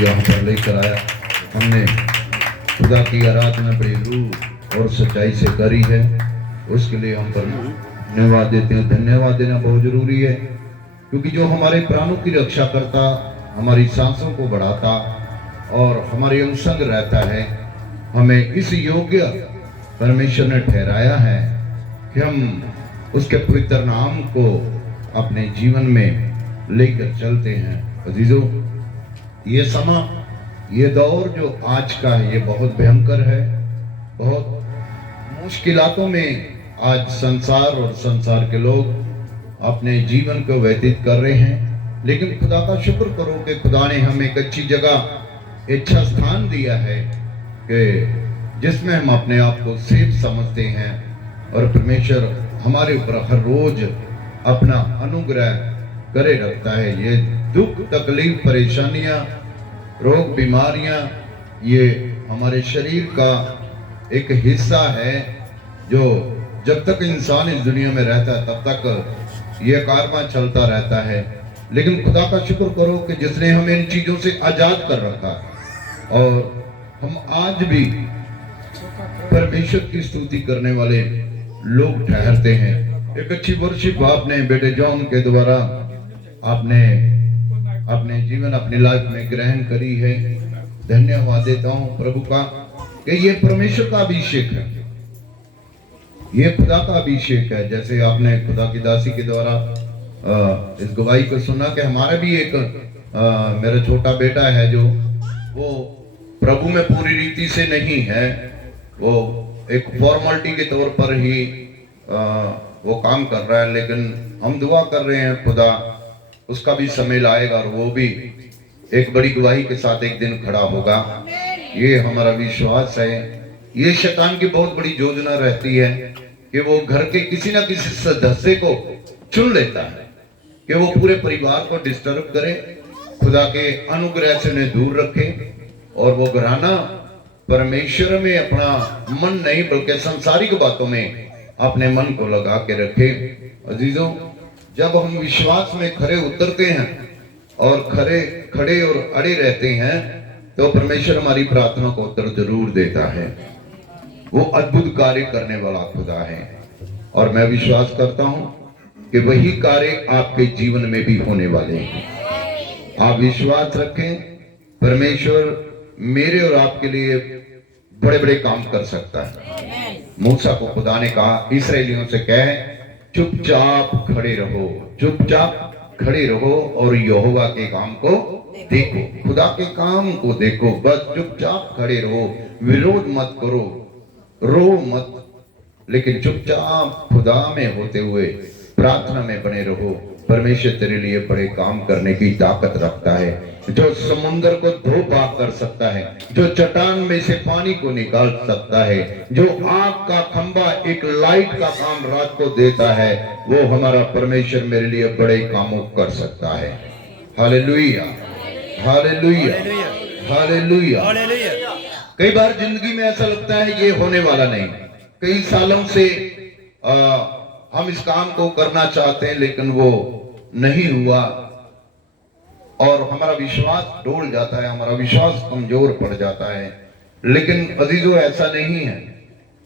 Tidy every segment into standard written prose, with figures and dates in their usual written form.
यहाँ पर लेकर आया। हमने खुदा की आराधना बड़ी रूह और सच्चाई से करी है, उसके लिए हम पर धन्यवाद देते हैं। धन्यवाद देना बहुत जरूरी है, क्योंकि जो हमारे प्राणों की रक्षा करता, हमारी सांसों को बढ़ाता और हमारे अंग संग रहता है, हमें इस योग्य परमेश्वर ने ठहराया है कि हम उसके पवित्र नाम को अपने जीवन में लेकर चलते हैं। अजीजों, ये समा, ये दौर जो आज का है, ये बहुत भयंकर है। बहुत मुश्किलातों में आज संसार और संसार के लोग अपने जीवन को व्यतीत कर रहे हैं, लेकिन खुदा का शुक्र करो कि खुदा ने हमें एक अच्छी जगह, अच्छा स्थान दिया है कि जिसमें हम अपने आप को सेफ समझते हैं और परमेश्वर हमारे ऊपर हर रोज अपना अनुग्रह करे रखता है। ये दुख, तकलीफ, परेशानियां, रोग, बीमारियां, ये हमारे शरीर का एक हिस्सा है जो जब तक इंसान इस दुनिया में रहता है तब तक ये कारवां चलता रहता है। लेकिन खुदा का शुक्र करो कि जिसने हमें इन चीजों से आजाद कर रखा और हम आज भी परमेश्वर की स्तुति करने वाले लोग ठहरते हैं। एक अच्छी वर्शिप आपने बेटे जॉन के द्वारा आपने अपने जीवन, अपनी लाइफ में ग्रहण करी है। धन्यवाद देता हूं प्रभु का कि ये परमेश्वर का अभिषेक है, ये खुदा का अभिषेक है। जैसे आपने खुदा की दासी के द्वारा इस गवाही को सुना कि हमारा भी एक मेरा छोटा बेटा है जो वो प्रभु में पूरी रीति से नहीं है, वो एक फॉर्मेलिटी के तौर पर ही वो काम कर रहा है, लेकिन हम दुआ कर रहे हैं खुदा उसका भी समय लाएगा और वो भी एक बड़ी गवाही के साथ एक दिन खड़ा होगा। ये हमारा विश्वास है। ये शैतान की बहुत बड़ी योजना रहती है कि वो घर के किसी ना किसी सदस्य को चुन लेता है कि वो पूरे परिवार को डिस्टर्ब करे, खुदा के अनुग्रह से उन्हें दूर रखे और वो घराना परमेश्वर में अपना मन नहीं बल्कि सांसारिक बातों में अपने मन को लगा के रखे। अजीजों, जब हम विश्वास में खरे उतरते हैं और खड़े और अड़े रहते हैं तो परमेश्वर हमारी प्रार्थना को उत्तर जरूर देता है। वो अद्भुत कार्य करने वाला खुदा है और मैं विश्वास करता हूं कि वही कार्य आपके जीवन में भी होने वाले हैं। आप विश्वास रखें, परमेश्वर मेरे और आपके लिए बड़े बड़े काम कर सकता है। मूसा को खुदा ने कहा इस्राएलियों से कहे चुपचाप खड़े रहो, चुपचाप खड़े रहो और यहोवा के काम को देखो, खुदा के काम को देखो, बस चुपचाप खड़े रहो, विरोध मत करो, रो मत, लेकिन चुपचाप खुदा में होते हुए प्रार्थना में बने रहो। परमेश्वर तेरे लिए बड़े काम करने की ताकत रखता है, जो समुद्र को दो भाग कर सकता है, जो चट्टान में से पानी को निकाल सकता है, जो आग का खंभा एक लाइट का काम रात को देता है, वो हमारा परमेश्वर मेरे लिए बड़े कामों कर सकता है। Hallelujah, hallelujah, hallelujah. कई बार जिंदगी में ऐसा लगता है ये होने वाला नहीं, कई सालों से हम इस काम को करना चाहते हैं लेकिन वो नहीं हुआ और हमारा विश्वास डोल जाता है, हमारा विश्वास कमजोर पड़ जाता है। लेकिन अजीजों, ऐसा नहीं है,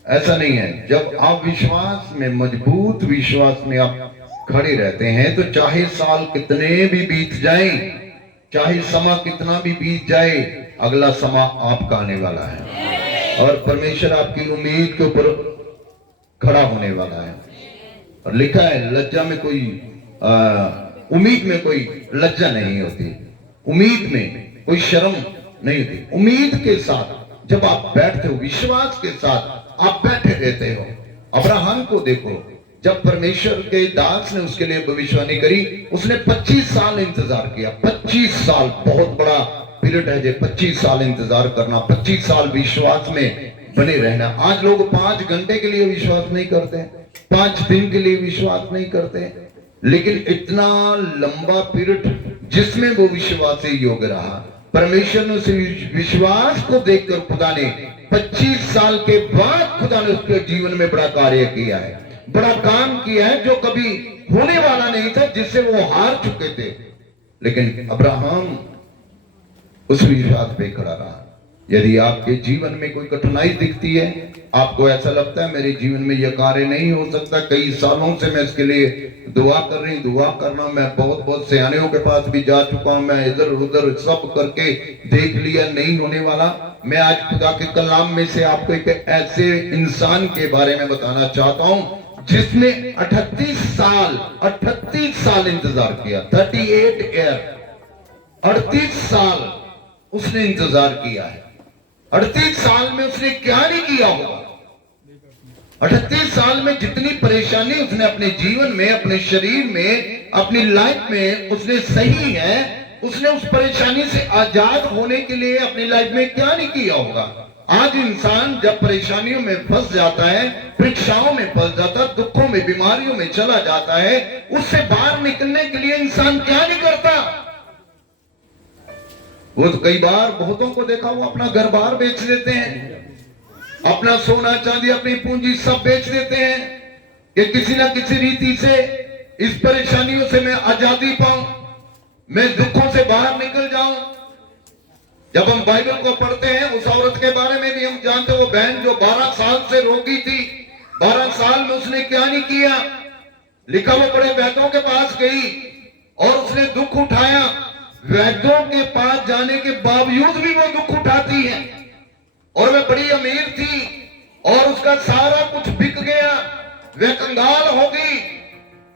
ऐसा नहीं है। जब आप विश्वास में, मजबूत विश्वास में आप खड़े रहते हैं तो चाहे साल कितने भी बीत जाएं, चाहे समा कितना भी बीत जाए, अगला समा आपका आने वाला है और परमेश्वर आपकी उम्मीद के ऊपर खड़ा होने वाला है। और लिखा है लज्जा में कोई उम्मीद में कोई लज्जा नहीं होती, उम्मीद में कोई शर्म नहीं होती। उम्मीद के साथ जब आप बैठते हो, विश्वास के साथ आप बैठे रहते हो। अब्राहम को देखो, जब परमेश्वर के दास ने उसके लिए भविष्यवाणी करी, उसने 25 साल इंतजार किया। 25 साल बहुत बड़ा पीरियड है जो 25 साल इंतजार करना, 25 साल विश्वास में बने रहना। आज लोग 5 घंटे के लिए विश्वास नहीं करते, 5 दिन के लिए विश्वास नहीं करते, लेकिन इतना लंबा पीरियड जिसमें वो विश्वास योग्य रहा, परमेश्वर ने उस विश्वास को देखकर खुदा ने 25 साल के बाद खुदा ने उसके जीवन में बड़ा कार्य किया है, बड़ा काम किया है जो कभी होने वाला नहीं था, जिससे वो हार चुके थे। लेकिन अब्राहम उस विश्वास पे खड़ा रहा। यदि आपके जीवन में कोई कठिनाई दिखती है, आपको ऐसा लगता है मेरे जीवन में यह कार्य नहीं हो सकता, कई सालों से मैं इसके लिए दुआ कर रही हूं, दुआ करना, मैं बहुत बहुत सियानियों के पास भी जा चुका हूं, मैं इधर उधर सब करके देख लिया, नहीं होने वाला। मैं आज खुदा के कलाम में से आपको एक ऐसे इंसान के बारे में बताना चाहता हूं जिसने 38 साल इंतजार किया। 38 ईयर, 38 साल उसने इंतजार किया है। 38 साल में उसने क्या नहीं किया होगा। 38 साल में जितनी परेशानी उसने अपने जीवन में, अपने शरीर में, अपनी लाइफ में उसने सही है, उसने उस परेशानी से आजाद होने के लिए अपनी लाइफ में क्या नहीं किया होगा। आज इंसान जब परेशानियों में फंस जाता है, परीक्षाओं में फंस जाता है, दुखों में, बीमारियों में चला जाता है, उससे बाहर निकलने के लिए इंसान क्या नहीं करता। वो तो कई बार बहुतों को देखा, वो अपना घर बार बेच देते हैं, अपना सोना चांदी, अपनी पूंजी सब बेच देते हैं कि किसी ना किसी रीति से इस परेशानियों से मैं आजादी पाऊं, मैं दुखों से बाहर निकल जाऊं। जब हम बाइबल को पढ़ते हैं, उस औरत के बारे में भी हम जानते हैं, वो बहन जो 12 साल से रोगी थी, 12 साल में उसने क्या नहीं किया। लिखा वो बड़े वैद्यों के पास गई और उसने दुख उठाया। वैद्यों के पास जाने के बावजूद भी वो दुख उठाती है। और वह बड़ी अमीर थी और उसका सारा कुछ बिक गया, वह कंगाल हो गई।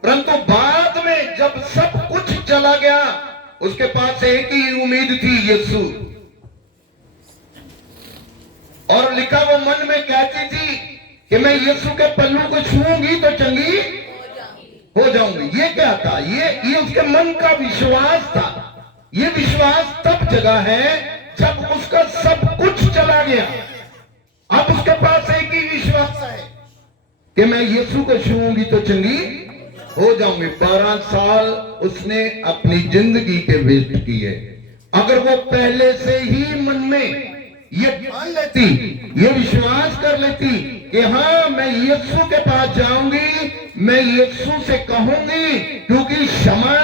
परंतु बाद में जब सब कुछ चला गया, उसके पास एक ही उम्मीद थी, यीशु। और लिखा वो मन में कहती थी कि मैं यीशु के पल्लू को छूऊंगी तो चंगी हो जाऊंगी। ये क्या था? ये उसके मन का विश्वास था। ये विश्वास तब जगा है जब उसका सब कुछ चला गया। अब उसके पास एक ही विश्वास है कि मैं यीशु को छूऊंगी तो चंगी हो जाऊंगी। 12 साल उसने अपनी जिंदगी के वेस्ट किए। अगर वो पहले से ही मन में ये मान लेती, ये विश्वास कर लेती कि हाँ मैं यीशु के पास जाऊंगी, मैं यीशु से कहूंगी, क्योंकि क्षमा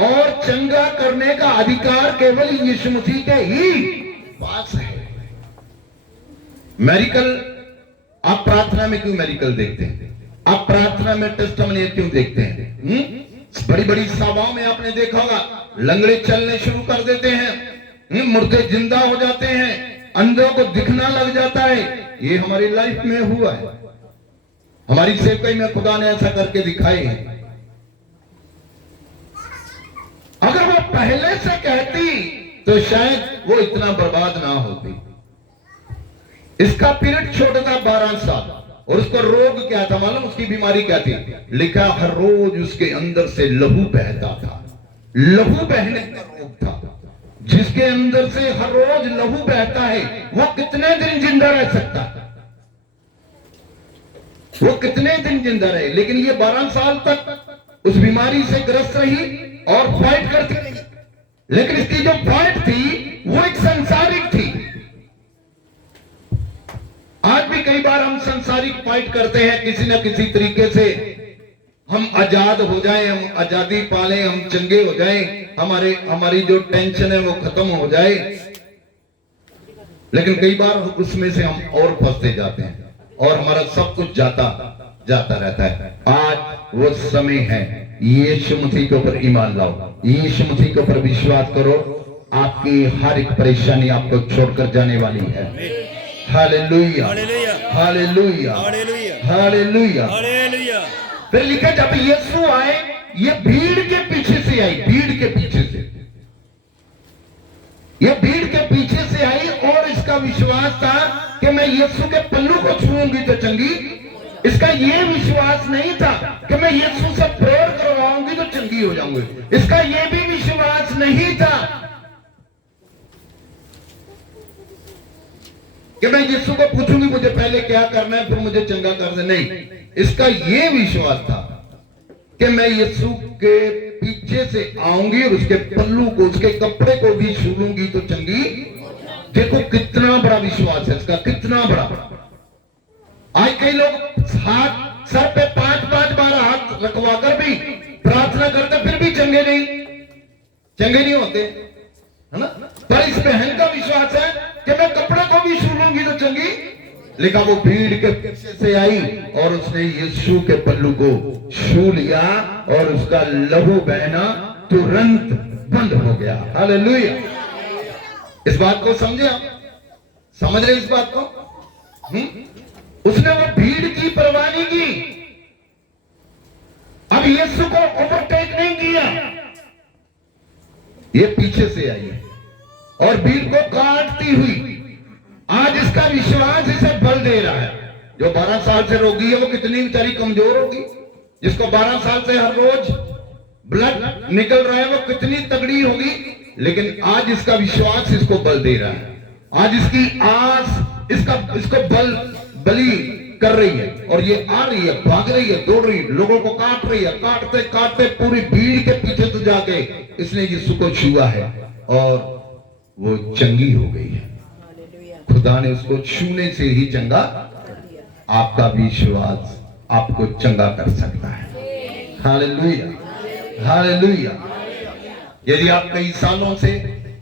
और चंगा करने का अधिकार केवल यीशु मसीह के ही पास है। मेरिकल, आप प्रार्थना में क्यों मेरिकल देखते हैं? आप प्रार्थना में टेस्टिमनी क्यों देखते हैं? बड़ी बड़ी सभाओं में आपने देखा होगा, लंगड़े चलने शुरू कर देते हैं, मुर्दे जिंदा हो जाते हैं, अंधों को दिखना लग जाता है। ये हमारी लाइफ में हुआ है, हमारी सेवकाई में खुदा ने ऐसा करके दिखाई है। अगर वो पहले से कहती तो शायद वो इतना बर्बाद ना होती। इसका पीरियड छोटा था, 12 साल, और उसका रोग क्या था मालूम? उसकी बीमारी क्या थी? लिखा हर रोज उसके अंदर से लहू बहता था। लहू बहने का रोग था। जिसके अंदर से हर रोज लहू बहता है, वो कितने दिन जिंदा रह सकता है? वो कितने दिन जिंदा रहे? लेकिन ये 12 साल तक उस बीमारी से ग्रस्त रही और फाइट करती रही। लेकिन इसकी जो फाइट थी वो एक सांसारिक थी। आज भी कई बार हम सांसारिक फाइट करते हैं, किसी न किसी तरीके से हम आजाद हो जाएं, हम आजादी पालें, हम चंगे हो जाएं, हमारी जो टेंशन है वो खत्म हो जाए। लेकिन कई बार उसमें से हम और फंसते जाते हैं और हमारा सब कुछ जाता रहता है। आज वो समय है, यीशु मसीह के ऊपर ईमान लाओ, यीशु मसीह के ऊपर विश्वास करो, आपकी हर एक परेशानी आपको छोड़कर जाने वाली है। Hallelujah, hallelujah, hallelujah, hallelujah. फिर लिखा जब यीशु आए, ये भीड़ के पीछे से आई, भीड़ के पीछे से, ये भीड़ के पीछे से आई और इसका विश्वास था कि मैं यीशु के पल्लू को छूऊंगी तो चंगी। इसका ये विश्वास नहीं था कि मैं यीशु से प्रेयर करवाऊंगी तो चंगी हो जाऊंगी। इसका ये भी विश्वास नहीं था कि मैं यीशु को पूछूंगी मुझे पहले क्या करना है फिर मुझे चंगा कर दे। नहीं, इसका ये विश्वास था कि मैं यीशु के पीछे से आऊंगी और उसके पल्लू को, उसके कपड़े को भी छू लूंगी तो चंगी। देखो कितना बड़ा विश्वास है इसका, कितना बड़ा। आज कई लोग हाथ सर पे 5-5 बार हाथ रखवाकर भी प्रार्थना करते फिर भी चंगे नहीं होते। है ना। पर इस बहन का विश्वास है कि मैं कपड़े को भी छू लूंगी तो चंगी। लेकिन वो भीड़ के पीछे से आई और उसने यीशु के पल्लू को छू लिया और उसका लहू बहना तुरंत बंद हो गया। हालेलुया। इस बात को समझे आप? समझ रहे इस बात को? उसने वो भीड़ की परवाह नहीं की। अब यीशु को ओवरटेक नहीं किया, ये पीछे से आई है और भीड़ को काटती हुई। आज इसका विश्वास इसे बल दे रहा है। जो 12 साल से रोगी है वो कितनी बेचारी कमजोर होगी। जिसको 12 साल से हर रोज ब्लड निकल रहा है वो कितनी तगड़ी होगी। लेकिन आज इसका विश्वास इसको बल दे रहा है। आज इसकी आस इसको बली कर रही है और ये आ रही है, भाग रही है, दौड़ रही है, लोगों को काट रही है। काटते काटते पूरी भीड़ के पीछे तो जाके इसने यीशु को छुआ है और वो चंगी हो गई है। खुदा ने उसको छूने से ही चंगा। आपका विश्वास आपको चंगा कर सकता है। Hallelujah, hallelujah. यदि आप कई सालों से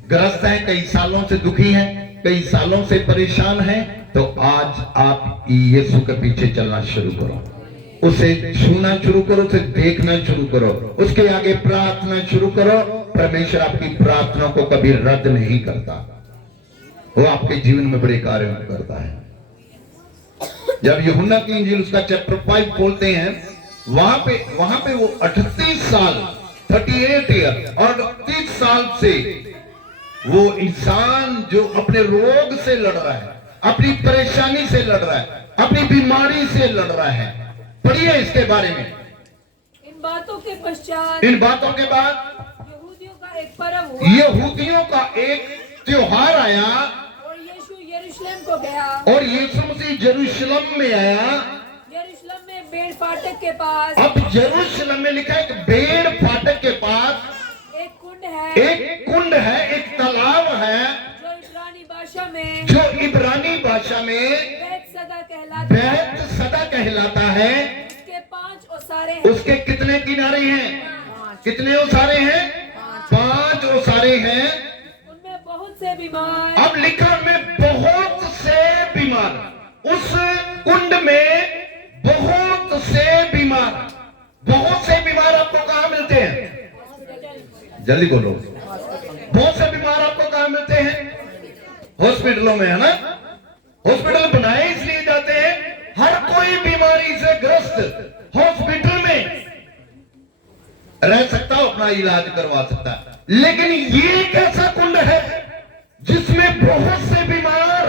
ग्रस्त हैं, कई सालों से दुखी हैं, कई सालों से परेशान हैं, तो आज आप यीशु के पीछे चलना शुरू करो। उसे छूना शुरू करो, उसे देखना शुरू करो, उसके आगे प्रार्थना शुरू करो। परमेश्वर आपकी प्रार्थना को कभी रद्द नहीं करता, वो आपके जीवन में बड़े कार्य करता है। जब यूहन्ना की इंजील उसका चैप्टर 5 खोलते हैं, वहां पे वो 38 साल 38 ईयर और 38 साल से वो इंसान जो अपने रोग से लड़ रहा है, अपनी परेशानी से लड़ रहा है, अपनी बीमारी से लड़ रहा है। पढ़िए इसके बारे में। इन बातों के पश्चात, इन बातों के बाद यहूदियों का एक पर्व हुआ, यहूदियों का एक त्योहार आया और यीशु यरूशलेम को गया। और यीशु मसीह यरूशलेम में आया। यरूशलेम में बेड़ फाटक के पास, अब यरूशलेम में लिखा है कि बेड़ फाटक के पास एक कुंड है, एक तालाब है जो इब्रानी भाषा में बेहतसदा कहलाता है। उसके 5 ओसारे हैं। उसके कितने किनारे हैं? कितने ओसारे हैं? 5 ओसारे हैं। उनमें बहुत से बीमार, अब लिखा में बहुत से बीमार, उस कुंड में बहुत से बीमार। बहुत से बीमार आपको कहां मिलते हैं? जल्दी बोलो। बहुत से बीमार आपको कहां मिलते हैं? हॉस्पिटलों में, है ना। हॉस्पिटल बनाए इसलिए जाते हैं, हर कोई बीमारी से ग्रस्त हॉस्पिटल में रह सकता है, अपना इलाज करवा सकता है। लेकिन ये एक ऐसा कुंड है जिसमें बहुत से बीमार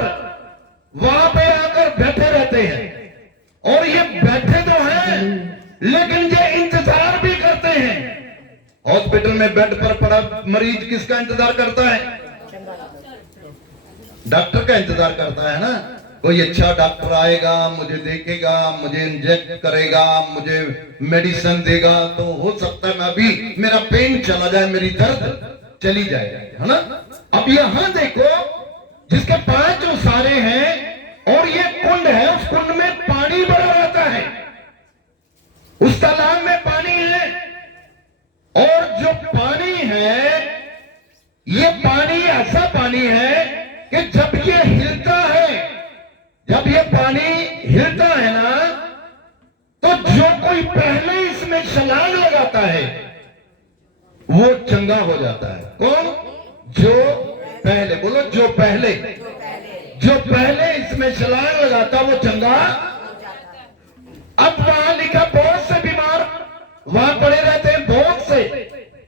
वहां पे आकर बैठे रहते हैं। और ये बैठे तो हैं लेकिन ये इंतजार भी करते हैं। हॉस्पिटल में बेड पर पड़ा मरीज किसका इंतजार करता है? डॉक्टर का इंतजार करता है ना। कोई अच्छा डॉक्टर आएगा, मुझे देखेगा, मुझे इंजेक्ट करेगा, मुझे मेडिसिन देगा, तो हो सकता है मैं अभी मेरा पेन चला जाए, मेरी दर्द चली जाए, है ना। अब यहां देखो, जिसके 5 ओसारे हैं और ये कुंड है, उस कुंड में पानी भरा रहता है, उस तालाब में पानी है। और जो पानी है, ये पानी ऐसा पानी है कि जब ये हिलता है, जब ये पानी हिलता है ना, तो जो कोई पहले इसमें छलांग लगाता है वो चंगा हो जाता है। कौन? जो पहले, बोलो, जो पहले इसमें छलांग लगाता वो चंगा। अब वहां लिखा बहुत से बीमार वहां पड़े रहते हैं, बहुत से।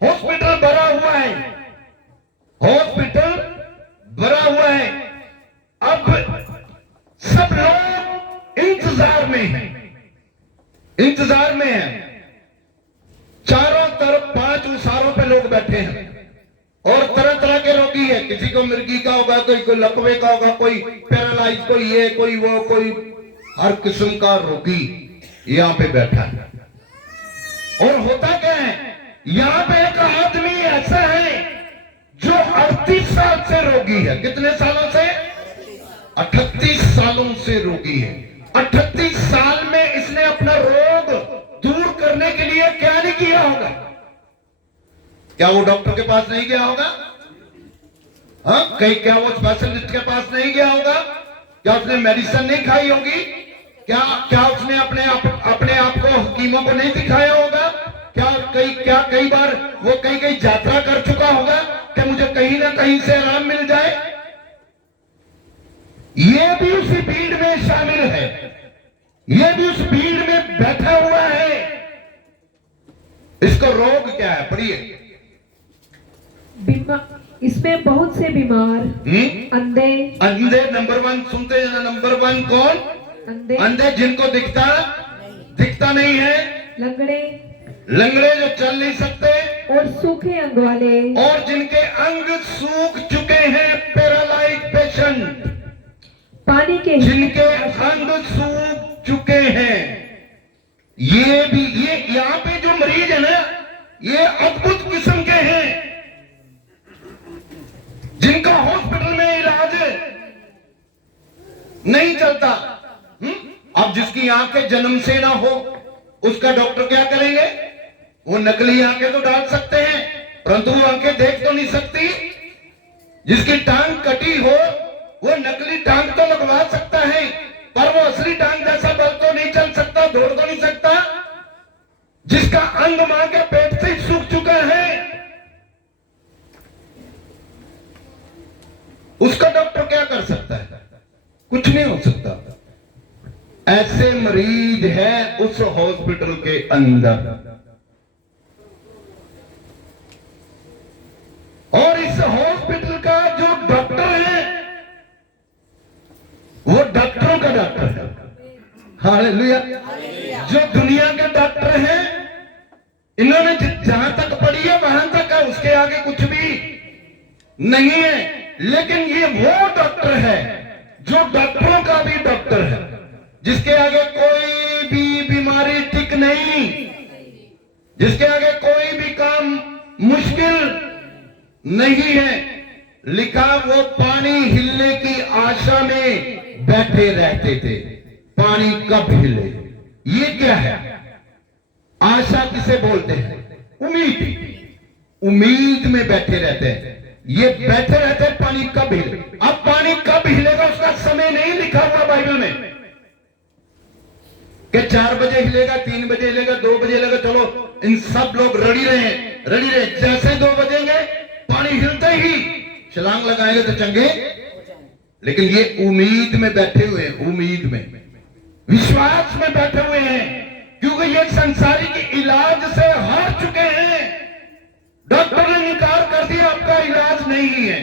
हॉस्पिटल भरा हुआ है, हॉस्पिटल भरा हुआ है। अब सब लोग इंतजार में हैं, इंतजार में हैं। चारों तरफ 5 ओसारों पे लोग बैठे हैं और तरह तरह के रोगी है। किसी को मिर्गी का होगा, कोई लकवे का होगा, कोई पैरालाइज, कोई ये, कोई वो, कोई हर किस्म का रोगी यहां पे बैठा है। और होता क्या है, यहां पे एक आदमी ऐसा है जो 38 साल से रोगी है। कितने सालों से? 38 सालों से रोगी है। 38 साल में इसने अपना रोग दूर करने के लिए क्या नहीं किया होगा? क्या वो डॉक्टर के पास नहीं गया होगा? हाँ, कहीं क्या वो स्पेशलिस्ट के पास नहीं गया होगा? क्या उसने मेडिसिन नहीं खाई होगी? क्या उसने अपने आप को हकीमों को नहीं दिखाया होगा? कई बार वो कई यात्रा कर चुका होगा कि मुझे कहीं ना कहीं से आराम मिल जाए? ये भी उसी भीड़ में शामिल है, ये भी उस भीड़ में बैठा हुआ है। इसको रोग क्या है? पढ़िए। इसमें बहुत से बीमार, अंधे नंबर 1 सुनते हैं ना? नंबर 1 कौन? अंधे जिनको दिखता नहीं है, लंगड़े जो चल नहीं सकते, और सूखे अंग वाले, और जिनके अंग सूख चुके हैं, पैरालाइज पेशेंट, पानी के जिनके अंग सूख चुके हैं। ये यहाँ पे जो मरीज है ना, ये अद्भुत किस्म के हैं, जिनका हॉस्पिटल में इलाज नहीं चलता। अब जिसकी आंखें जन्म से ना हो, उसका डॉक्टर क्या करेंगे? वो नकली आंखें तो डाल सकते हैं, परंतु वो आंखें देख तो नहीं सकती। जिसकी टांग कटी हो, वो नकली टांग तो लगवा सकता है, पर वो असली टांग जैसा बल तो नहीं चल सकता, दौड़ तो नहीं सकता। जिसका अंग मां के पेट से सूख चुका है, उसका डॉक्टर क्या कर सकता है? कुछ नहीं हो सकता। ऐसे मरीज है उस हॉस्पिटल के अंदर, और इस हॉस्पिटल का जो डॉक्टर है, वो डॉक्टरों का डॉक्टर है। हालेलुया। जो दुनिया के डॉक्टर हैं, इन्होंने जहां तक पढ़ी है वहां तक है, उसके आगे कुछ भी नहीं है। लेकिन ये वो डॉक्टर है जो डॉक्टरों का भी डॉक्टर है, जिसके आगे कोई भी बीमारी टिक नहीं, जिसके आगे कोई भी काम मुश्किल नहीं है। लिखा वो पानी हिलने की आशा में बैठे रहते थे। पानी कब हिले? ये क्या है? आशा किसे बोलते हैं? उम्मीद में बैठे रहते हैं। ये बैठे रहते हैं पानी कब हिले। अब पानी कब हिलेगा उसका समय नहीं लिखा हुआ बाइबल में कि 4 बजे हिलेगा, 3 बजे हिलेगा, 2 बजे हिलेगा। चलो इन सब लोग रेडी रहे। जैसे 2 बजेंगे पानी हिलते ही छलांग लगाएंगे तो चंगे। लेकिन ये उम्मीद में बैठे हुए हैं, उम्मीद में, विश्वास में बैठे हुए हैं, क्योंकि ये संसारिक इलाज से हार चुके हैं। डॉक्टर ने इनकार कर दिया, आपका इलाज नहीं है।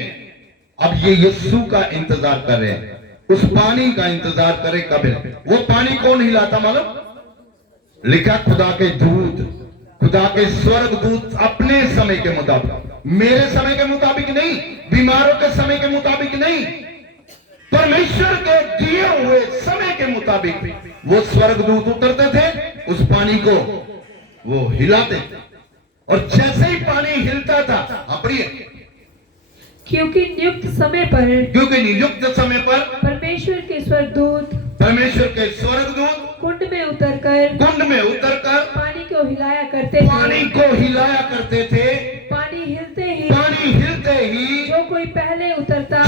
अब ये यीशु का इंतजार कर रहे हैं, उस पानी का इंतजार करे कब है। वो पानी कौन हिलाता मालूम? लिखा खुदा के दूत, खुदा के स्वर्ग दूत अपने समय के मुताबिक, मेरे समय के मुताबिक नहीं, बीमारों के समय के मुताबिक नहीं, परमेश्वर के दिए हुए समय के मुताबिक वो स्वर्ग दूत उतरते थे, उस पानी को वो हिलाते थे। और जैसे ही पानी हिलता था, प्रिय, क्योंकि नियुक्त समय पर परमेश्वर के स्वर्गदूत कुंड में उतरकर पानी को हिलाया करते थे। पानी हिलते ही जो कोई पहले उतरता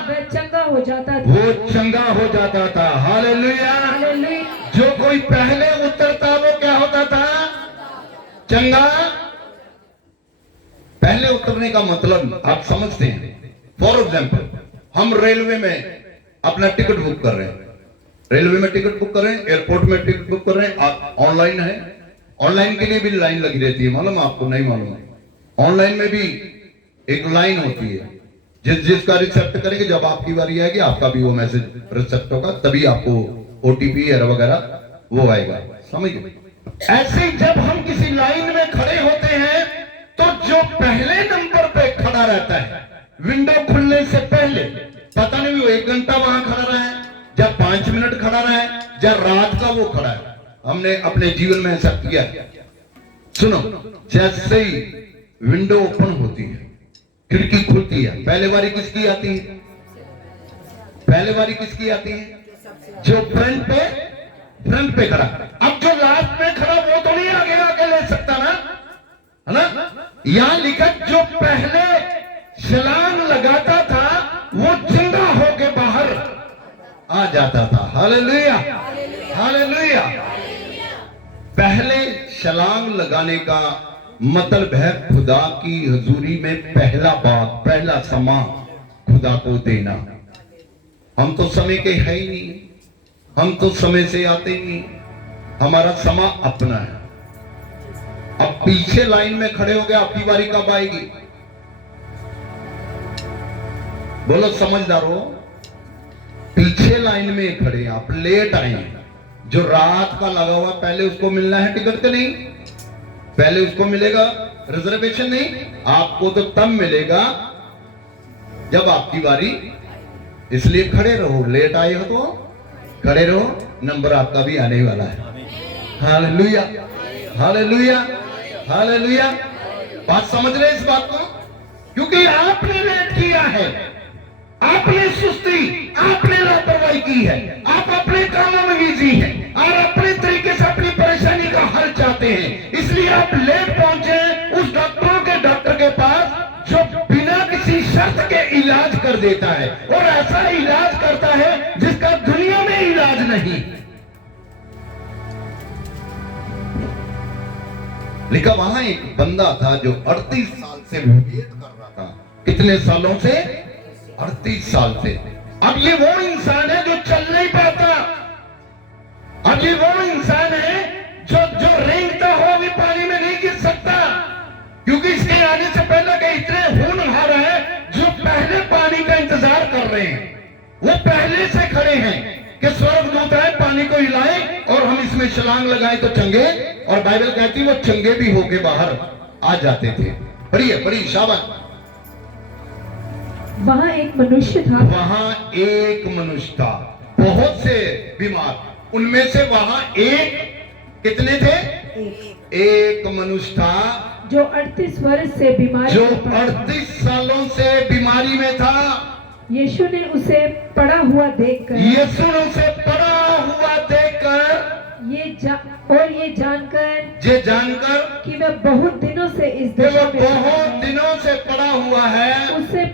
वह चंगा हो जाता था। हालेलुया। जो कोई पहले उतरता वो क्या होता था? चंगा। पहले उतरने का मतलब आप समझते हैं। फॉर एग्जाम्पल, हम रेलवे में अपना टिकट बुक कर रहे हैं, एयरपोर्ट में टिकट बुक कर रहे हैं, ऑनलाइन है। ऑनलाइन के लिए भी लाइन लगी रहती है, मालूम आपको? नहीं मालूम है। ऑनलाइन में भी एक लाइन होती है, जिसका रिसेप्ट करेंगे, जब आपकी बारी आएगी आपका भी वो मैसेज रिसेप्ट होगा, तभी आपको ओटीपी वगैरह वो आएगा। समझ गए? ऐसे ही जब हम किसी लाइन में खड़े होते हैं तो जो पहले नंबर पे खड़ा रहता है, विंडो खुलने से पहले, पता नहीं वो 1 घंटा वहां खड़ा रहा है, या 5 मिनट खड़ा रहा है, या रात का वो खड़ा है। हमने अपने जीवन में ऐसा किया। सुनो, जैसे ही विंडो ओपन होती है, खिड़की खुलती है, पहले बारी किसकी आती है? जो फ्रंट पे खड़ा। अब जो लास्ट में खड़ा वो तो नहीं आगे ले सकता ना, है ना? यहां लिखा जो पहले छलांग लगाता था वो चंगा होके बाहर आ जाता था। Hallelujah, hallelujah. पहले छलांग लगाने का मतलब है खुदा की हजूरी में पहला बात, पहला समा खुदा को देना। हम तो समय के है ही नहीं, हम तो समय से आते ही नहीं, हमारा समा अपना है। अब पीछे लाइन में खड़े हो गए, आपकी बारी कब आएगी? बोलो समझदारो, पीछे लाइन में खड़े, आप लेट आए हैं। जो रात का लगा हुआ पहले उसको मिलना है टिकट के नहीं, पहले उसको मिलेगा रिजर्वेशन नहीं, आपको तो तब मिलेगा जब आपकी बारी। इसलिए खड़े रहो, लेट आए हो तो खड़े रहो, नंबर आपका भी आने वाला है। Hallelujah, hallelujah, hallelujah. बात समझ रहे इस बात को? क्योंकि आपने लेट किया है, आपने सुस्ती, आपने लापरवाही की है, आप अपने कामों में बिजी हैं और अपने तरीके से अपनी परेशानी का हल चाहते हैं, इसलिए आप लेट पहुंचे उस डॉक्टर के पास जो बिना किसी शर्त के इलाज कर देता है, और ऐसा इलाज करता है जिसका दुनिया में इलाज नहीं। लिखा वहां एक बंदा था जो 38 साल से वेट कर रहा था। कितने सालों से? 38 साल से। अब ये वो इंसान है जो चल नहीं पाता, अब ये वो इंसान है जो रेंगता हो भी पानी में नहीं गिर सकता, क्योंकि इसके आने से पहले के इतने होनहार हैं जो पहले पानी का इंतजार कर रहे हैं। वो पहले से खड़े हैं कि स्वर्गदूत आए, पानी को हिलाए और हम इसमें छलांग लगाए तो चंगे, और बाइबल कहती वो चंगे भी होके बाहर आ जाते थे। पढ़िए, पढ़िए, शाबाश। वहां एक मनुष्य था, वहां एक मनुष्य था, बहुत से बीमार, उनमें से वहां एक, कितने थे? एक मनुष्य था जो 38 वर्ष से बीमारी जो में पड़ा था। 38 सालों से बीमारी में था। यीशु ने उसे पड़ा हुआ देखकर, यीशु ने उसे पड़ा हुआ देखकर, ये जानकर कि वह बहुत दिनों से इस वो दशा में बहुत दिनों से पड़ा हुआ है, उससे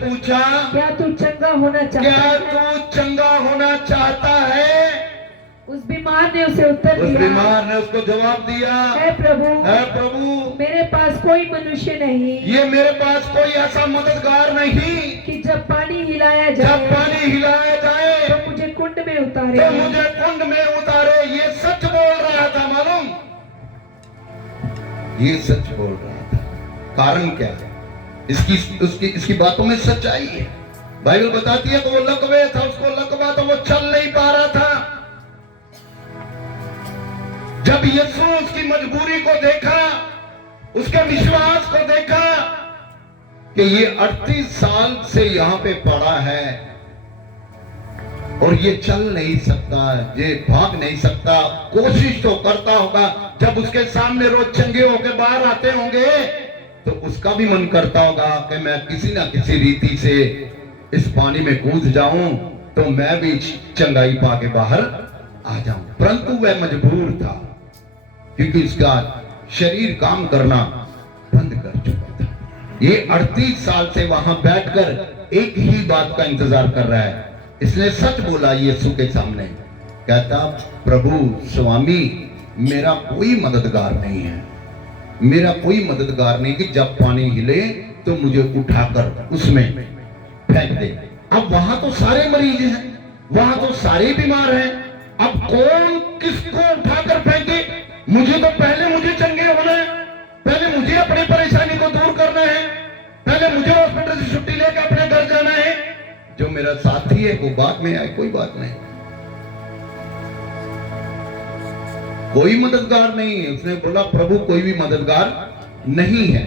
पूछा क्या तू चंगा होना चाहता क्या है? तू चंगा होना चाहता है? उस बीमार ने उसे उत्तर उस दिया, बीमार ने उसको जवाब दिया, है प्रभु, मेरे पास कोई मनुष्य नहीं, ये मेरे पास कोई ऐसा मददगार नहीं कि जब पानी हिलाया जब जाए पानी हिलाया जाए तो मुझे कुंड में उतारे। तो मुझे कुंड में उतारे। ये सच बोल रहा था, मालूम, ये सच बोल रहा था। कारण क्या है? इसकी बातों में सच्चाई है। बाइबल बताती है कि वो लकवे था, उसको लकवा, तो वो चल नहीं पा रहा था। जब यीशु उसकी मजबूरी को देखा, उसके विश्वास को देखा कि ये 38 साल से यहां पे पड़ा है और ये चल नहीं सकता, ये भाग नहीं सकता, कोशिश तो करता होगा, जब उसके सामने रोज चंगे होके बाहर आते होंगे तो उसका भी मन करता होगा कि मैं किसी ना किसी रीति से इस पानी में कूद जाऊं तो मैं भी चंगाई पाके बाहर आ जाऊं। परंतु वह मजबूर था, क्योंकि उसका शरीर काम करना बंद कर चुका था। ये 38 साल से वहां बैठकर एक ही बात का इंतजार कर रहा है। इसने सच बोला यीशु के सामने, कहता प्रभु स्वामी मेरा कोई मददगार नहीं है, मेरा कोई मददगार नहीं कि जब पानी हिले तो मुझे उठाकर उसमें फेंक दे। अब वहां तो सारे मरीज हैं, वहां तो सारे बीमार हैं, अब कौन किसको उठाकर फेंके? मुझे तो पहले मुझे चंगे होना है, पहले मुझे अपनी परेशानी को दूर करना है, पहले मुझे हॉस्पिटल से छुट्टी लेकर अपने घर जाना है। जो मेरा साथी है वो बाद में आए, कोई बात नहीं, कोई मददगार नहीं है। उसने बोला प्रभु कोई भी मददगार नहीं है।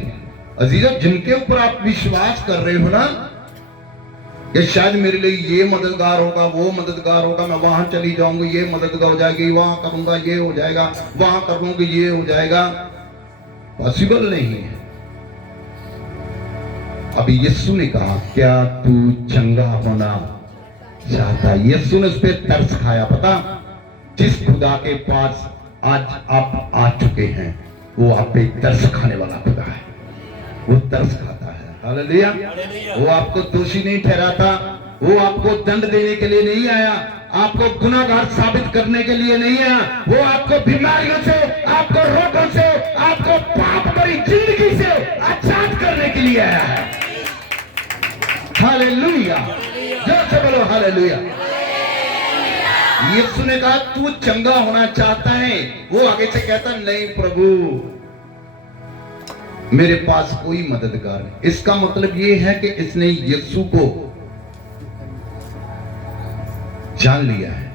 अजीजा, जिनके ऊपर आप विश्वास कर रहे हो ना कि शायद मेरे लिए ये मददगार होगा, वो मददगार होगा, मैं वहां चली जाऊंगी, ये मददगार हो जाएगी, वहां करूंगा ये हो जाएगा, वहां करूंगी ये हो जाएगा, पॉसिबल नहीं है। अभी यीशु ने कहा क्या तू चंगा होना चाहता है? यीशु ने उस पर तरस खाया। पता, जिस खुदा के पास आज आप आ चुके हैं, वो आप पे तरस खाने वाला खुदा है, वो तरस खाता है। हालेलुया। वो आपको दोषी नहीं ठहराता, वो आपको दंड देने के लिए नहीं आया, आपको गुनाहगार साबित करने के लिए नहीं आया, वो आपको बीमारियों से, आपको रोगों से, आपको पाप भरी जिंदगी से आजाद करने के लिए आया है। हालेलुया, जोर से बोलो हालेलुया। यीशु ने कहा तू चंगा होना चाहता है, वो आगे से कहता नहीं प्रभु मेरे पास कोई मददगार नहीं। इसका मतलब ये है कि इसने यीशु को जान लिया है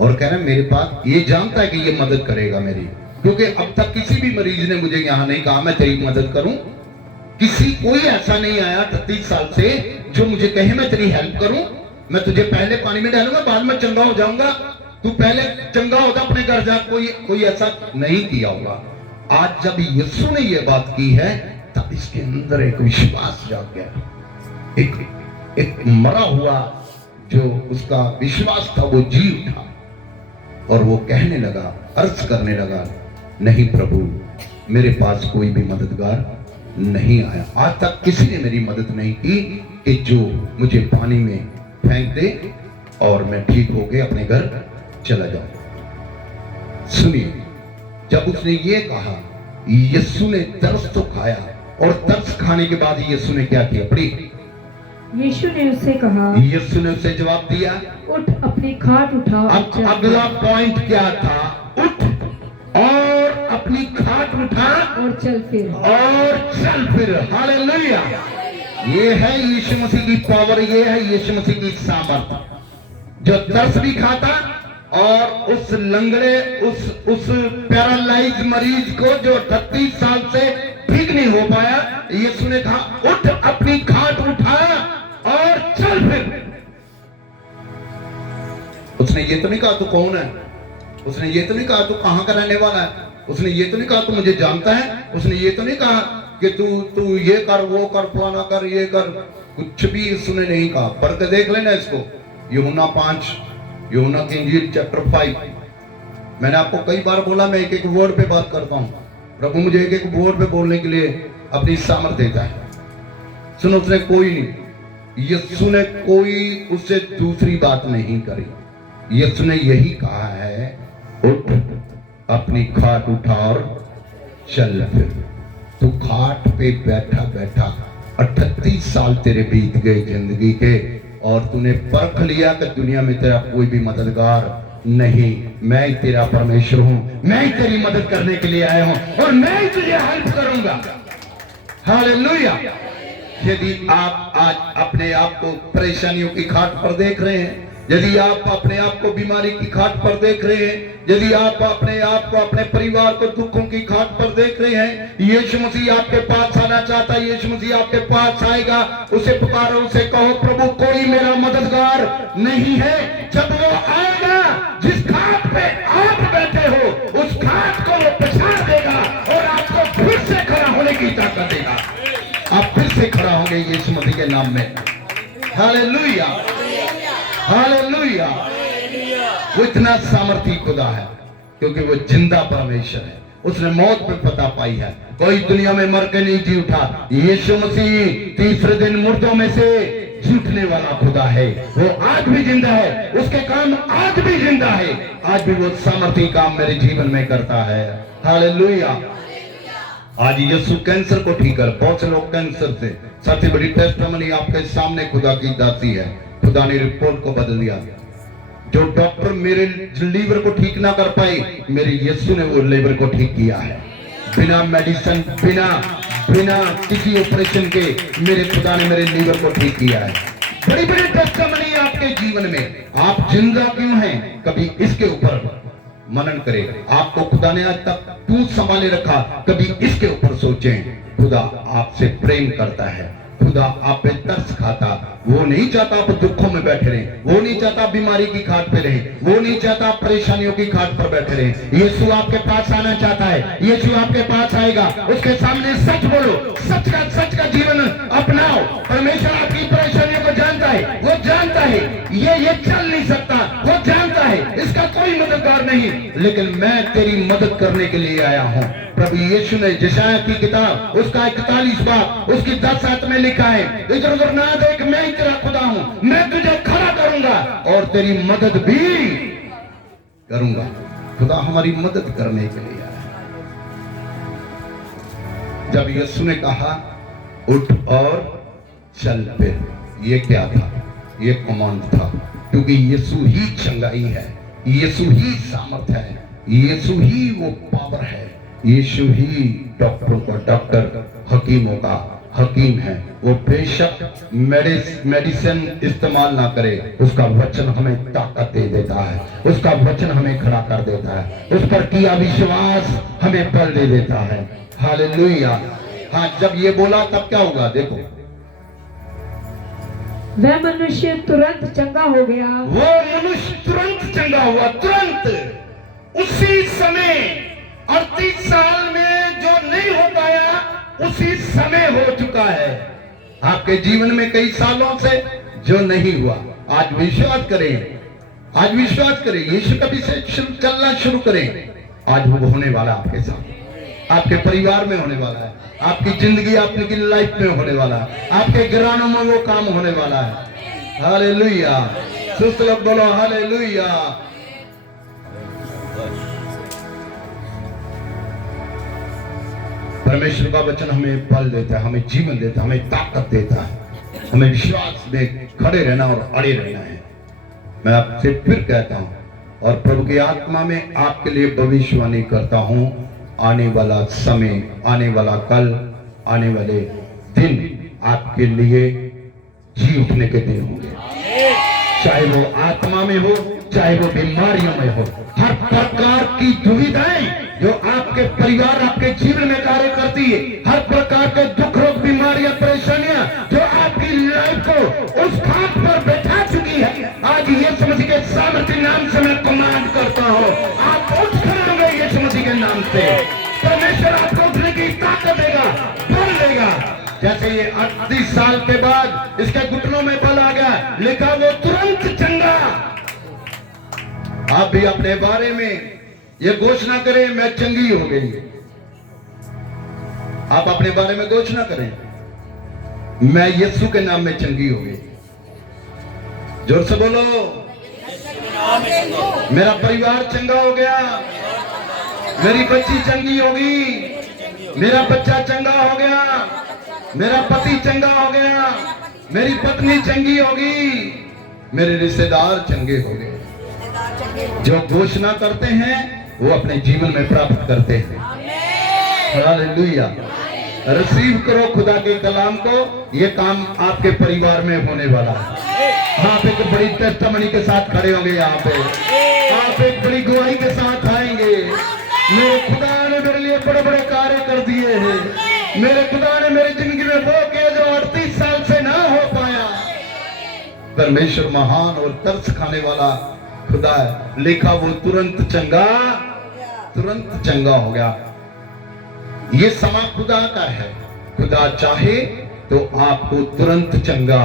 और कह रहा है मेरे पास, ये जानता है कि ये मदद करेगा मेरी, क्योंकि अब तक किसी भी मरीज ने मुझे यहां नहीं कहा मैं तेरी मदद करूं। कोई ऐसा नहीं आया 38 साल से जो मुझे कहे मैं तेरी हेल्प करूं, मैं तुझे पहले पानी में डालूंगा बाद में चंगा हो जाऊंगा, तू पहले चंगा होता अपने घर जा। कोई ऐसा नहीं किया होगा। आज जब यीशु ने ये बात की है तब इसके अंदर एक विश्वास जाग गया, एक मरा हुआ जो उसका विश्वास था वो जी उठा और वो कहने लगा, अर्ज करने लगा, नहीं प्रभु मेरे पास कोई भी मददगार नहीं आया, आज तक किसी ने मेरी मदद नहीं की कि जो मुझे पानी में फेंक दे और मैं ठीक होके अपने घर चला जाऊं। सुनिए, जब उसने ये कहा यीशु ने तरस तो खाया और तरस खाने के बाद यीशु ने क्या किया? पढ़ी। यीशु ने उससे कहा, यीशु ने उसे जवाब दिया, उठ अपनी खाट उठा। अब अगला पॉइंट क्या था? उठ और अपनी खाट उठा और चल फिर। हालेलुया। ये है यीशु मसीह की पावर, ये है यीशु मसीह की सामर्थ, जो तरस भी खाता और उस लंगड़े उस पैरालाइज मरीज को जो 38 साल से ठीक नहीं हो पाया, यीशु ने कहा उठ अपनी खाट उठा और चल फिर। उसने ये तो नहीं कहा तू कौन है, उसने ये तो नहीं कहा तू कहां का रहने वाला है, उसने ये तो नहीं कहा तू मुझे जानता है, उसने ये तो नहीं कहा कि तू ये कर वो कर फलाना कर ये कर, कुछ भी उसने नहीं कहा। पढ़ के देख लेना इसको, यूहन्ना 5, यूहन्ना की इंजील चैप्टर 5। मैंने आपको कई बार बोला मैं एक एक वर्ड पे बात करता हूं, प्रभु मुझे एक एक वर्ड पे बोलने के लिए अपनी सामर्थ्य देता है। सुनो, उसने कोई नहीं, यीशु ने कोई उससे दूसरी बात नहीं करी। यीशु ने यही कहा है उठ अपनी खाट उठा और चल फिर। तू खाट पे बैठा बैठा 38 साल तेरे बीत गए जिंदगी के और तूने परख लिया कि दुनिया में तेरा कोई भी मददगार नहीं, मैं ही तेरा परमेश्वर हूं, मैं ही तेरी मदद करने के लिए आया हूं और मैं ही तुझे हेल्प करूंगा। हालेलुया। यदि आप आज अपने आप को परेशानियों की खाट पर देख रहे हैं, यदि आप अपने आप को बीमारी की खाट पर देख रहे हैं, यदि आप अपने आप को अपने परिवार को दुखों की खाट पर देख रहे हैं, यीशु मसीह आपके पास आना चाहता है, यीशु मसीह आपके पास आएगा। उसे पुकारो, उसे कहो प्रभु कोई मेरा मददगार नहीं है। जब वो आएगा जिस खाट पे आप बैठे हो उस खाट को वो पछाड़ देगा और आपको फिर से खड़ा होने की ताकत देगा। आप फिर से खड़ा होंगे यीशु मसीह के नाम में। Hallelujah, hallelujah. वो इतना सामर्थी खुदा है क्योंकि वो जिंदा परमेश्वर है। उसने मौत पे पता पाई है, कोई दुनिया में मर के नहीं जी उठा। यीशु मसीह तीसरे दिन मुर्दों में से जी उठने वाला खुदा है। वो आज भी जिंदा है, उसके काम आज भी जिंदा है, आज भी वो सामर्थी काम मेरे जीवन में करता है। हालेलुया। आज यीशु कैंसर को ठीक कर, बहुत से लोग कैंसर से, सबसे बड़ी टेस्टमनी आपके सामने खुदा की दासी है। खुदा ने रिपोर्ट को बदल दिया। जो डॉक्टर मेरे लीवर को ठीक ना कर पाए, मेरे यीशु ने वो लीवर को ठीक किया है। बिना मेडिसिन, बिना किसी ऑपरेशन के मेरे खुदा ने मेरे लीवर को ठीक किया है। बड़ी बड़ी टेस्टमनी आपके जीवन में। आप जिंदा क्यों हैं, कभी इसके ऊपर मनन करें। आपको खुदा ने आज तक क्यों संभाले रखा, कभी इसके ऊपर सोचें। खुदा आपसे प्रेम करता है, खुदा आप पे तरस खाता। वो नहीं चाहता आप दुखों में बैठे रहे, वो नहीं चाहता बीमारी की खाट पे रहे, वो नहीं चाहता आप परेशानियों की खाट पर बैठे रहे। यीशु आपके पास आना चाहता है, यीशु आपके पास आएगा। उसके सामने सच बोलो, सच का जीवन अपनाओ। परमेश्वर आपकी परेशानियों को जानता है, वो जानता है ये चल नहीं सकता, वो जानता है इसका कोई मददगार तैयार नहीं, लेकिन मैं तेरी मदद करने के लिए आया हूँ। प्रभु यीशु ने यशायाह की किताब उसका 41 बाब उसकी 10 आयत में लिखा है, इधर उधर ना देख, मैं ही तेरा खुदा हूँ, मैं तुझे खड़ा करूंगा और तेरी मदद भी करूंगा। खुदा हमारी मदद करने के लिए आया। जब यीशु ने कहा उठ और चल फिर, ये क्या था? ये कमांड था, क्योंकि यीशु ही चंगाई है, यीशु ही सामर्थ है, यीशु ही वो पावर है, यीशु ही डॉक्टरों का डॉक्टर, हकीमों का हकीम है। वो बेशक मेडिसिन इस्तेमाल ना करे, उसका वचन हमें ताकत दे देता है, उसका वचन हमें खड़ा कर देता है, उस पर किया विश्वास हमें बल दे देता है। हालेलुया। हाँ, जब ये बोला तब क्या होगा? देखो, वह मनुष्य तुरंत चंगा हो गया। वो मनुष्य तुरंत चंगा हुआ, तुरंत उसी समय। 38 साल में जो नहीं हो पाया उसी समय हो चुका है। आपके जीवन में कई सालों से जो नहीं हुआ, आज विश्वास करें, आज विश्वास करें, यीशु कभी से चलना शुरू करें, आज वो होने वाला आपके साथ, आपके परिवार में होने वाला है, आपकी जिंदगी, आपकी लाइफ में होने वाला है, आपके घरानों में वो काम होने वाला है। हालेलुया। सुस्त लोग बोलो हालेलुया। परमेश्वर का वचन हमें बल देता है, हमें जीवन देता है, हमें ताकत देता है, हमें विश्वास में खड़े रहना और अड़े रहना है। मैं आपसे फिर कहता हूं और प्रभु की आत्मा में आपके लिए भविष्यवाणी करता हूं, आने वाला समय, आने वाला कल, आने वाले दिन आपके लिए जी उठने के दिन होंगे। चाहे वो आत्मा में हो, चाहे वो बीमारियों में हो, हर प्रकार की दुविधाएं जो आपके परिवार, आपके जीवन में कार्य करती है, हर प्रकार के दुख रोग, बीमारियां, परेशानियां जो आपकी लाइफ को उस खाट पर बैठा चुकी है, आज यीशु मसीह के सामर्थ्य नाम से मैं कमांड करता हूँ, आप उठ खड़े होंगे यीशु मसीह के नाम से। परमेश्वर आपको उठने की ताकत देगा, बल देगा। जैसे ये 38 साल के बाद इसके घुटनों में बल आ गया, लिखा वो तुरंत चंगा। आप भी अपने बारे में ये घोषणा करें, मैं चंगी हो गई। आप अपने बारे में घोषणा करें, मैं यीशु के नाम में चंगी हो गई। जोर से बोलो, मेरा परिवार चंगा हो गया, मेरी बच्ची चंगी होगी, मेरा बच्चा चंगा हो गया, मेरा पति चंगा हो गया, मेरी पत्नी चंगी होगी, मेरे रिश्तेदार चंगे हो गए। जो घोषणा करते हैं वो अपने जीवन में प्राप्त करते हैं। हालेलुया। रिसीव करो खुदा के कलाम को, ये काम आपके परिवार में होने वाला है। आप एक बड़ी टेस्टमनी के साथ खड़े होंगे, यहाँ पे आप एक बड़ी गवाही के साथ आएंगे। मेरे खुदा ने मेरे लिए बड़े बड़े कार्य कर दिए हैं, मेरे खुदा ने मेरी जिंदगी में वो किया जो 38 साल से ना हो पाया। परमेश्वर महान और तरस खाने वाला खुदा है। लिखा वो तुरंत चंगा हो गया। ये समा खुदा का है। खुदा चाहे तो आपको तुरंत चंगा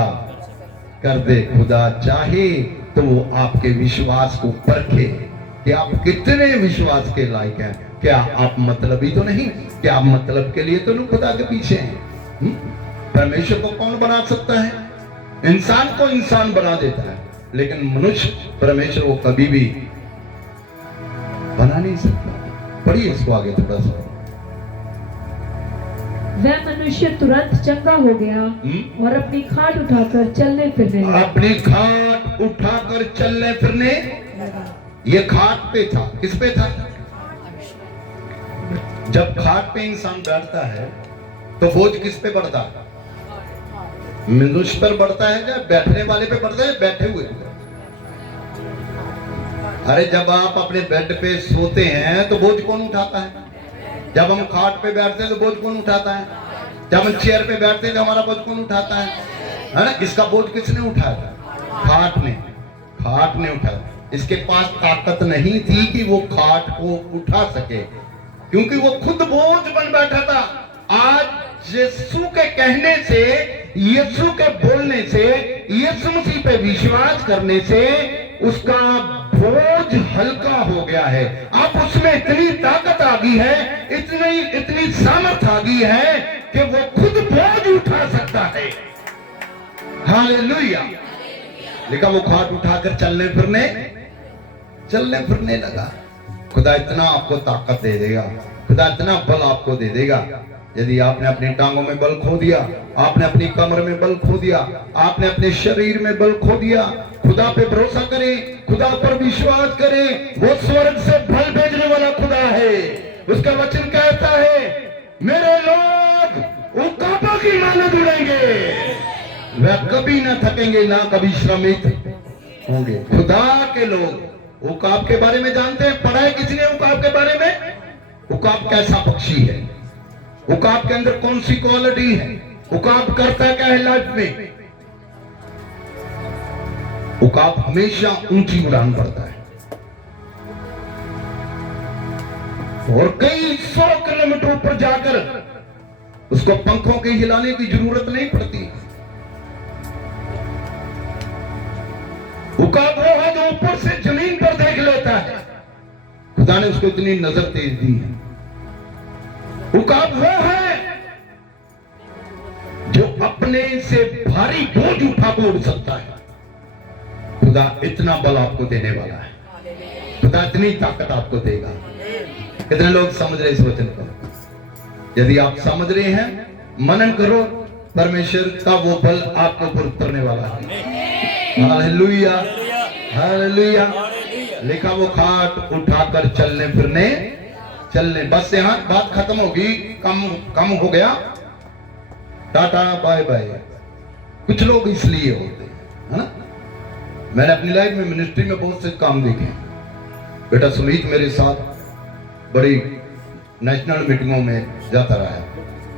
कर दे, खुदा चाहे तो वो आपके विश्वास को परखे कि आप कितने विश्वास के लायक हैं। क्या आप मतलबी तो नहीं? क्या आप मतलब के लिए तो नहीं खुदा के पीछे हैं? परमेश्वर को कौन बना सकता है? इंसान को इंसान बना देता है, लेकिन मनुष्य परमेश्वर को कभी भी बना नहीं सकता। पढ़िए इसको आगे थोड़ा सा। वह मनुष्य तुरंत चंगा हो गया और अपनी खाट उठाकर चलने फिरने लगा। अपनी खाट उठाकर चलने फिरने लगा। ये खाट पे था। किस पे था? जब खाट पे इंसान बैठता है तो बोझ किस पे बढ़ता है? मनुष्य पर बढ़ता है या बैठने वाले पे बढ़ता है? बैठे हुए। अरे जब आप अपने बेड पे सोते हैं तो बोझ कौन उठाता है? जब हम खाट पे बैठते हैं तो बोझ कौन उठाता है? जब हम चेयर पे बैठते हैं तो हमारा बोझ कौन उठाता है? है ना? इसका बोझ किसने उठाया? खाट ने उठाया। इसके पास ताकत नहीं थी कि वो खाट को उठा सके, क्योंकि वो खुद बोझ बन बैठा था। आज यीशु के कहने से, यीशु के बोलने से, यीशु मसीह पे विश्वास करने से उसका बोझ हल्का हो गया है। अब उसमें इतनी ताकत आ गई है, इतनी सामर्थ आ गई है कि वो खुद बोझ उठा सकता है। हालेलुया। लिखा वो खाट उठाकर चलने फिरने लगा। खुदा इतना आपको ताकत दे देगा, खुदा इतना बल आपको दे देगा। यदि आपने अपनी टांगों में बल खो दिया, आपने अपनी कमर में बल खो दिया, आपने अपने शरीर में बल खो दिया, खुदा पे भरोसा करें, खुदा पर विश्वास करें। वो स्वर्ग से बल भेजने वाला खुदा है। उसका वचन कहता है, मेरे लोग उकाबों की मानद उड़ेंगे, वह कभी ना थकेंगे, ना कभी श्रमित होंगे। खुदा के लोग उकाब के बारे में जानते हैं। पढ़ा है किसी ने उकाब के बारे में? उकाब कैसा पक्षी है, उकाब के अंदर कौन सी क्वालिटी है, उकाब करता क्या है लाइफ में? उकाब हमेशा ऊंची उड़ान भरता है और कई 100 किलोमीटर ऊपर जाकर उसको पंखों के हिलाने की जरूरत नहीं पड़ती। उकाब वो है जो ऊपर से जमीन पर देख लेता है। खुदा ने उसको इतनी नजर तेज दी है। उकाब वो है जो अपने से भारी बोझ उठा के उड़ सकता है। खुदा इतना बल आपको देने वाला है, खुदा इतनी ताकत आपको देगा। कितने लोग समझ रहे इस वचन को? यदि आप समझ रहे हैं, मनन करो, परमेश्वर का वो बल आपके ऊपर उतरने वाला है। Hallelujah, hallelujah. लिखा वो खाट उठाकर चलने फिरने, बस यहाँ बात खत्म होगी, कम हो गया, टाटा बाय बाय। कुछ लोग इसलिए होते हैं, है ना। मैंने अपनी लाइफ में मिनिस्ट्री में बहुत से काम देखे। बेटा सुनीत मेरे साथ बड़ी नेशनल मीटिंगों में जाता रहा है,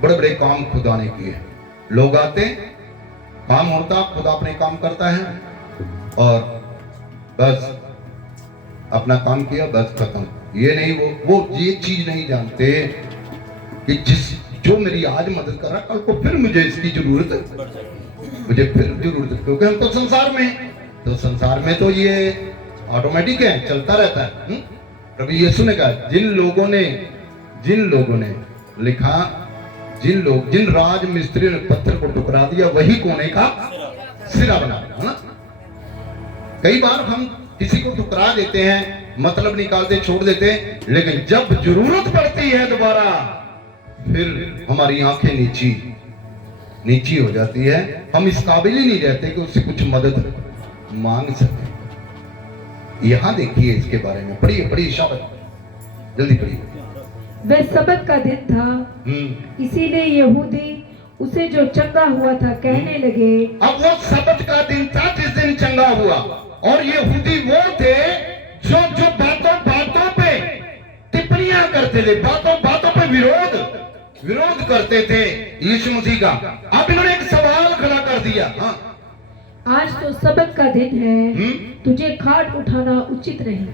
बड़े बड़े काम खुदा ने किए। लोग आते, काम होता, खुदा अपने काम करता है और बस अपना काम किया, बस खत्म। ये नहीं, वो ये चीज नहीं जानते कि जो मेरी आज मदद कर रहा, कल को फिर मुझे इसकी जरूरत है, क्योंकि हम तो संसार में हैं। तो संसार में तो ये ऑटोमेटिक है, चलता रहता है। प्रभु यीशु ने कहा, जिन लोगों ने लिखा, जिन राज मिस्त्री ने पत्थर को टुकरा दिया, वही कोने का सिरा बना, है ना। कई बार हम किसी को टुकरा देते हैं, मतलब निकालते, छोड़ देते, लेकिन जब जरूरत पड़ती है दोबारा, फिर हमारी आंखें नीची हो जाती है। हम इस काबिल ही नहीं रहते कि उससे कुछ मदद मांग सके। यहां देखिए इसके बारे में, पढ़िए शब्द, जल्दी पढ़िए। वह सबत का दिन था, इसीलिए यहूदी उसे जो चंगा हुआ था कहने लगे। अब वो सबत का दिन था जिस दिन चंगा हुआ, और यहूदी वो थे जो बातों पे टिप्पणियां करते थे, बातों पे विरोध करते थे यीशु मसीह का। अब इन्होंने एक सवाल खड़ा कर दिया, हाँ, आज तो सबत का दिन है, तुझे खाट उठाना उचित नहीं।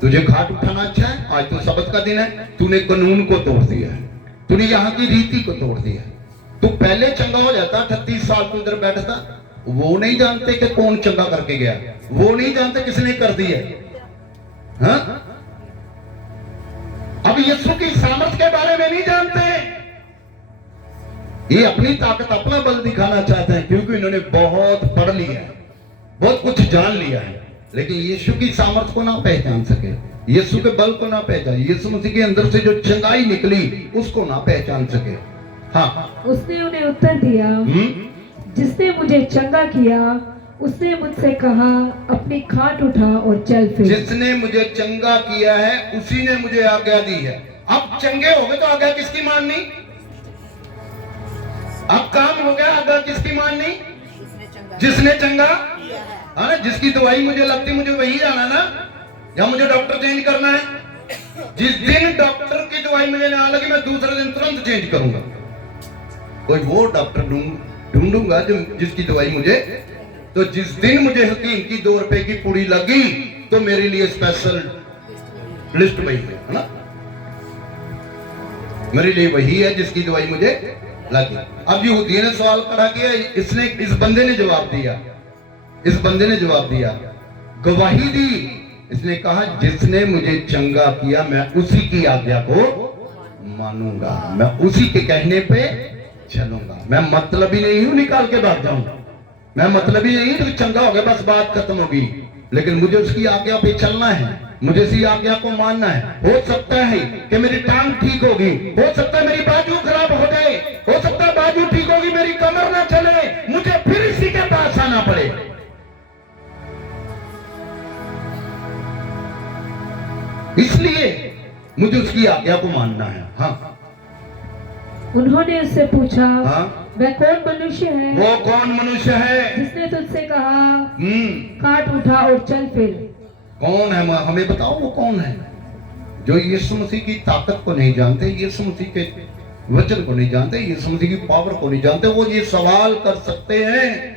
तुझे खाट उठाना अच्छा है? आज तो सबत का दिन है, तूने कानून को तोड़ दिया है, तूने यहाँ की रीति को तोड़ दिया है। तू पहले चंगा हो जाता, 38 साल तू इधर बैठा था। वो नहीं जानते कि कौन चंगा करके गया, वो नहीं जानते किसने कर दिया, हाँ? अब यीशु की सामर्थ के बारे में नहीं जानते। ये अपनी ताकत, अपना बल दिखाना चाहते हैं, क्योंकि इन्होंने बहुत पढ़ लिया है, बहुत कुछ जान लिया है, लेकिन यीशु की सामर्थ को ना पहचान सके, यीशु के बल को ना पहचान, यीशु मसीह के अंदर से जो चंगाई निकली उसको ना पहचान सके। हाँ, उसने उन्हें उत्तर दिया, जिसने मुझे चंगा किया उसने मुझसे कहा, अपनी खाट उठा और चल फिर। जिसने मुझे चंगा किया है उसी ने मुझे आज्ञा दी है। अब चंगे हो गए तो आज्ञा किसकी माननी? अब काम हो गया, आज्ञा किसकी माननी? जिसने चंगा, है ना। जिसकी दवाई मुझे लगती, मुझे वही जाना ना, या मुझे डॉक्टर चेंज करना है। जिस दिन डॉक्टर की दवाई मुझे ना लगी, मैं दूसरे दिन तुरंत चेंज करूंगा, कोई वो डॉक्टर ढूंढूंगा जिसकी दवाई मुझे। तो जिस दिन मुझे हकीम की 2 रुपए की पुड़ी लगी, तो मेरे लिए स्पेशल लिस्ट वही है ना, मेरे लिए वही है जिसकी दवाई मुझे लगी। अब यहूदी ने सवाल खड़ा किया, इस बंदे ने जवाब दिया, गवाही दी इसने कहा जिसने मुझे चंगा किया मैं उसी की आज्ञा को मानूंगा, मैं उसी के कहने पे चलूंगा। मैं मतलब ही नहीं हूं निकाल के भाग जाऊंगा, मैं मतलब ही नहीं तो चंगा हो गया बस बात खत्म होगी, लेकिन मुझे उसकी आज्ञा पे चलना है, मुझे इसी आज्ञा को मानना है। हो सकता है कि मेरी टांग ठीक होगी, हो सकता है मेरी बाजू खराब हो जाए, हो सकता है बाजू ठीक होगी मेरी कमर ना चले, मुझे फिर इसी के पास आना पड़े। इसलिए मुझे उसकी आज्ञा को मानना है। हाँ, उन्होंने उससे पूछा, हाँ, वह कौन मनुष्य है, वो कौन मनुष्य है जिसने तुझसे कहा काट उठा और चल फिर। कौन है, हमें बताओ वो कौन है? जो यीशु मसीह की ताकत को नहीं जानते, यीशु मसीह के वचन को नहीं जानते, यीशु मसीह की पावर को नहीं जानते, वो ये सवाल कर सकते हैं।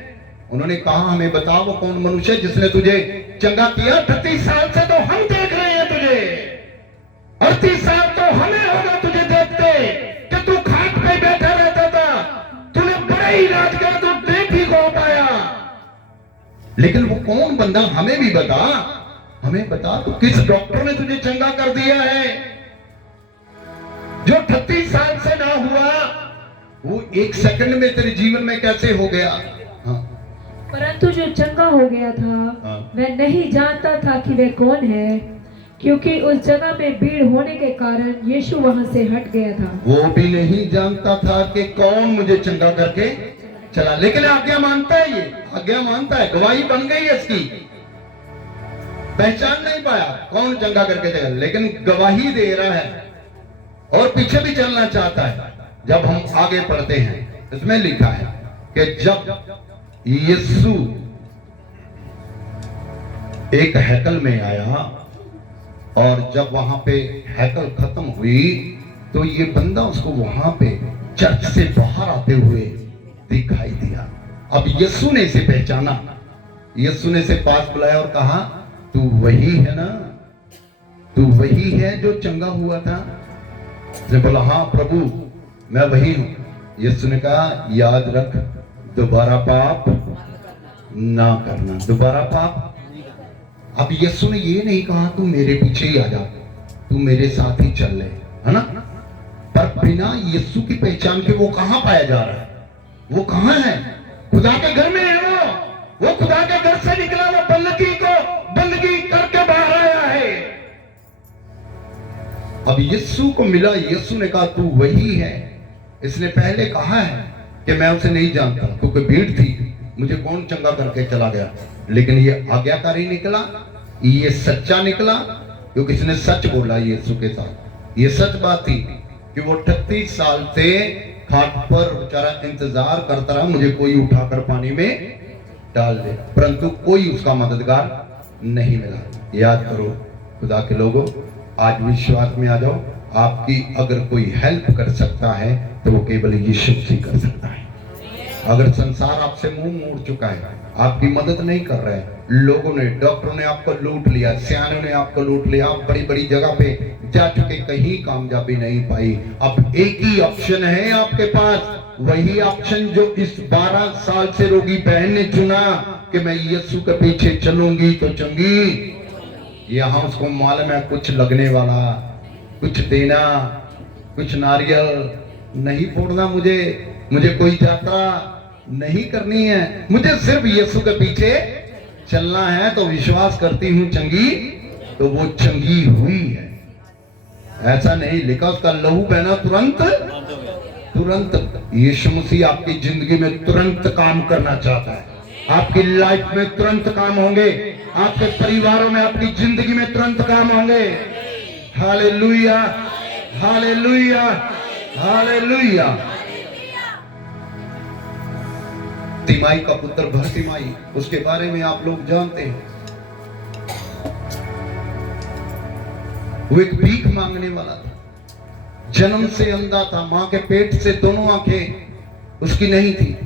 उन्होंने कहा हमें बताओ वो कौन मनुष्य है जिसने तुझे चंगा किया। 38 साल से तो हम देख रहे हैं तुझे, 38 साल तो हमें होगा तुझे देखते कि तू खाट पे बैठा रहता था, तूने बड़े इलाज किया तो ठीक हो पाया, लेकिन वो कौन बंदा हमें भी बता, हमें बता तो किस डॉक्टर ने तुझे चंगा कर दिया है? जो 38 साल से ना हुआ वो 1 सेकंड में तेरे जीवन में कैसे हो गया? हाँ। परंतु जो चंगा हो गया था वह नहीं जानता था कि वह कौन है, क्योंकि उस जगह में भीड़ होने के कारण यीशु वहां से हट गया था। वो भी नहीं जानता था कि कौन मुझे चंगा करके चला, लेकिन आज्ञा मानता है, ये आज्ञा मानता है, गवाही बन गई है इसकी। पहचान नहीं पाया कौन चंगा करके चला, लेकिन गवाही दे रहा है और पीछे भी चलना चाहता है। जब हम आगे पढ़ते हैं इसमें लिखा है कि जब यीशु एक हैकल में आया और जब वहां पे हैकल खत्म हुई तो ये बंदा उसको वहां पे चर्च से बाहर आते हुए दिखाई दिया। अब यीशु ने इसे पहचाना, यीशु ने इसे पास बुलाया और कहा तू वही है ना, तू वही है जो चंगा हुआ था? उसने बोला हाँ प्रभु मैं वही हूं। यीशु ने कहा याद रख दोबारा पाप ना करना, दोबारा पाप। अब यीशु ने ये नहीं कहा तू मेरे पीछे ही आ जा, तू मेरे साथ ही चल ले, है ना? पर बिना यीशु की पहचान के वो कहां पाया जा रहा है? वो कहां है? खुदा के घर में है वो खुदा के घर से निकला, वो बंदगी करके बाहर आया है। अब यीशु को मिला, यीशु ने कहा तू वही है। इसने पहले कहा है कि मैं उसे नहीं जानता क्योंकि भीड़ थी, मुझे कौन चंगा करके चला गया, लेकिन ये आज्ञाकारी निकला, ये सच्चा निकला क्योंकि इसने सच बोला यीशु के साथ। ये सच बात थी कि वो 38 साल से खाट पर बेचारा इंतजार करता रहा, मुझे कोई उठाकर पानी में डाल दे, परंतु कोई उसका मददगार नहीं मिला। याद करो खुदा के लोगों, आज विश्वास में आ जाओ, आपकी अगर कोई हेल्प कर सकता है तो वो केवल यीशु ही कर सकता है। अगर संसार आपसे मुंह मोड़ चुका है, आपकी मदद नहीं कर रहे हैं, लोगों ने, डॉक्टरों ने आपको लूट लिया, सियानों ने आपको लूट लिया, आप बड़ी बड़ी जगह पे जा चुके, कहीं कामयाबी नहीं पाई, अब एक ही ऑप्शन है आपके पास, वही ऑप्शन जो इस 12 साल से रोगी बहन ने चुना कि मैं यीशु के पीछे चलूंगी तो चंगी। यहां उसको मालूम है कुछ लगने वाला, कुछ देना, कुछ नारियल नहीं फोड़ना, मुझे कोई यात्रा नहीं करनी है, मुझे सिर्फ यीशु के पीछे चलना है, तो विश्वास करती हूं चंगी, तो वो चंगी हुई है। ऐसा नहीं लिखा उसका लहू बहना तुरंत। यीशु मसीह आपकी जिंदगी में तुरंत काम करना चाहता है, आपकी लाइफ में तुरंत काम होंगे, आपके परिवारों में, आपकी जिंदगी में तुरंत काम होंगे। Hallelujah, hallelujah, hallelujah. तिमाई का पुत्र भरतिमाई, उसके बारे में आप लोग जानते हैं, वो एक भीख मांगने वाला था, जन्म से अंधा था, मां के पेट से दोनों आंखें उसकी नहीं थी,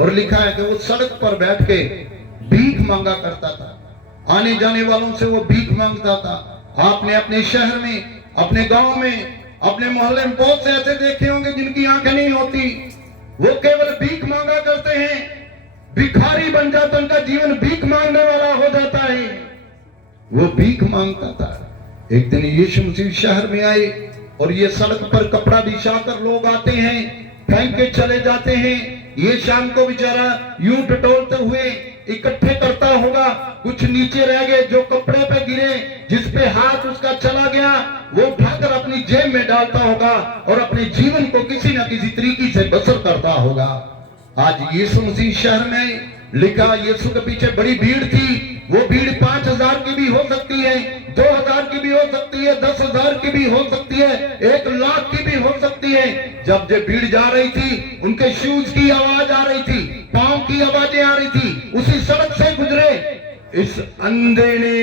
और लिखा है कि वो सड़क पर बैठ के भीख मांगा करता था, आने जाने वालों से वो भीख मांगता था। आपने अपने शहर में, अपने गांव में, अपने मोहल्ले में बहुत से ऐसे देखे होंगे जिनकी आंखें नहीं होती, वो केवल भीख मांगा करते हैं, भिखारी बन जाता, उनका जीवन भीख मांगने वाला हो जाता है। वो भीख मांगता था। एक दिन यीशु मसीह शहर में आए और ये सड़क पर कपड़ा बिछाकर लोग आते हैं, फेंक के चले जाते हैं। ये शाम को बेचारा यूं टटोलते हुए इकट्ठे करता होगा, कुछ नीचे रह गए जो कपड़े पे गिरे, जिस पे हाथ उसका चला गया वो उठाकर अपनी जेब में डालता होगा और अपने जीवन को किसी न किसी तरीके से बसर करता होगा। आज यीशु मसीह शहर में लिखा, यीशु के पीछे बड़ी भीड़ थी। वो भीड़ 5000 की भी हो सकती है, 2000 की भी हो सकती है, 10,000 की भी हो सकती है, 1,00,000 की भी हो सकती है। जब ये भीड़ जा रही थी, उनके शूज की आवाज आ रही थी, पांव की आवाजें आ रही थी, उसी सड़क से गुजरे। इस अंधे ने,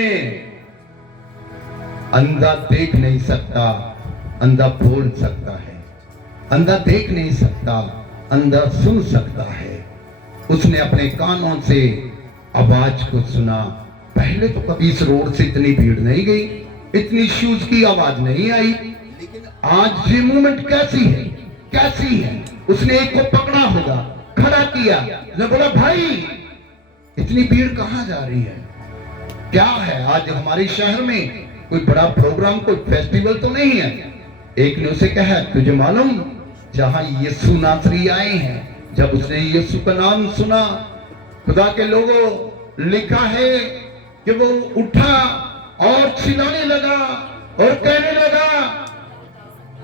अंधा देख नहीं सकता, अंधा बोल सकता है। अंधा देख नहीं सकता, अंधा सुन सकता है। उसने अपने कानों से आवाज को सुना। पहले तो कभी इस रोड से इतनी भीड़ नहीं गई, इतनी शूज की आवाज नहीं आई, लेकिन आज ये मूवमेंट कैसी है, कैसी है। उसने एक को पकड़ा होगा, खड़ा किया, उसने बोला भाई इतनी भीड़ कहां जा रही है, क्या है? आज हमारे शहर में कोई बड़ा प्रोग्राम, कोई फेस्टिवल तो नहीं है। एक ने उसे कहा तुझे मालूम जहां यीशु नासरी आए हैं, जब उसने यीशु का नाम सुना, खुदा के लोगों, लिखा है कि वो उठा और चिल्लाने लगा और कहने लगा,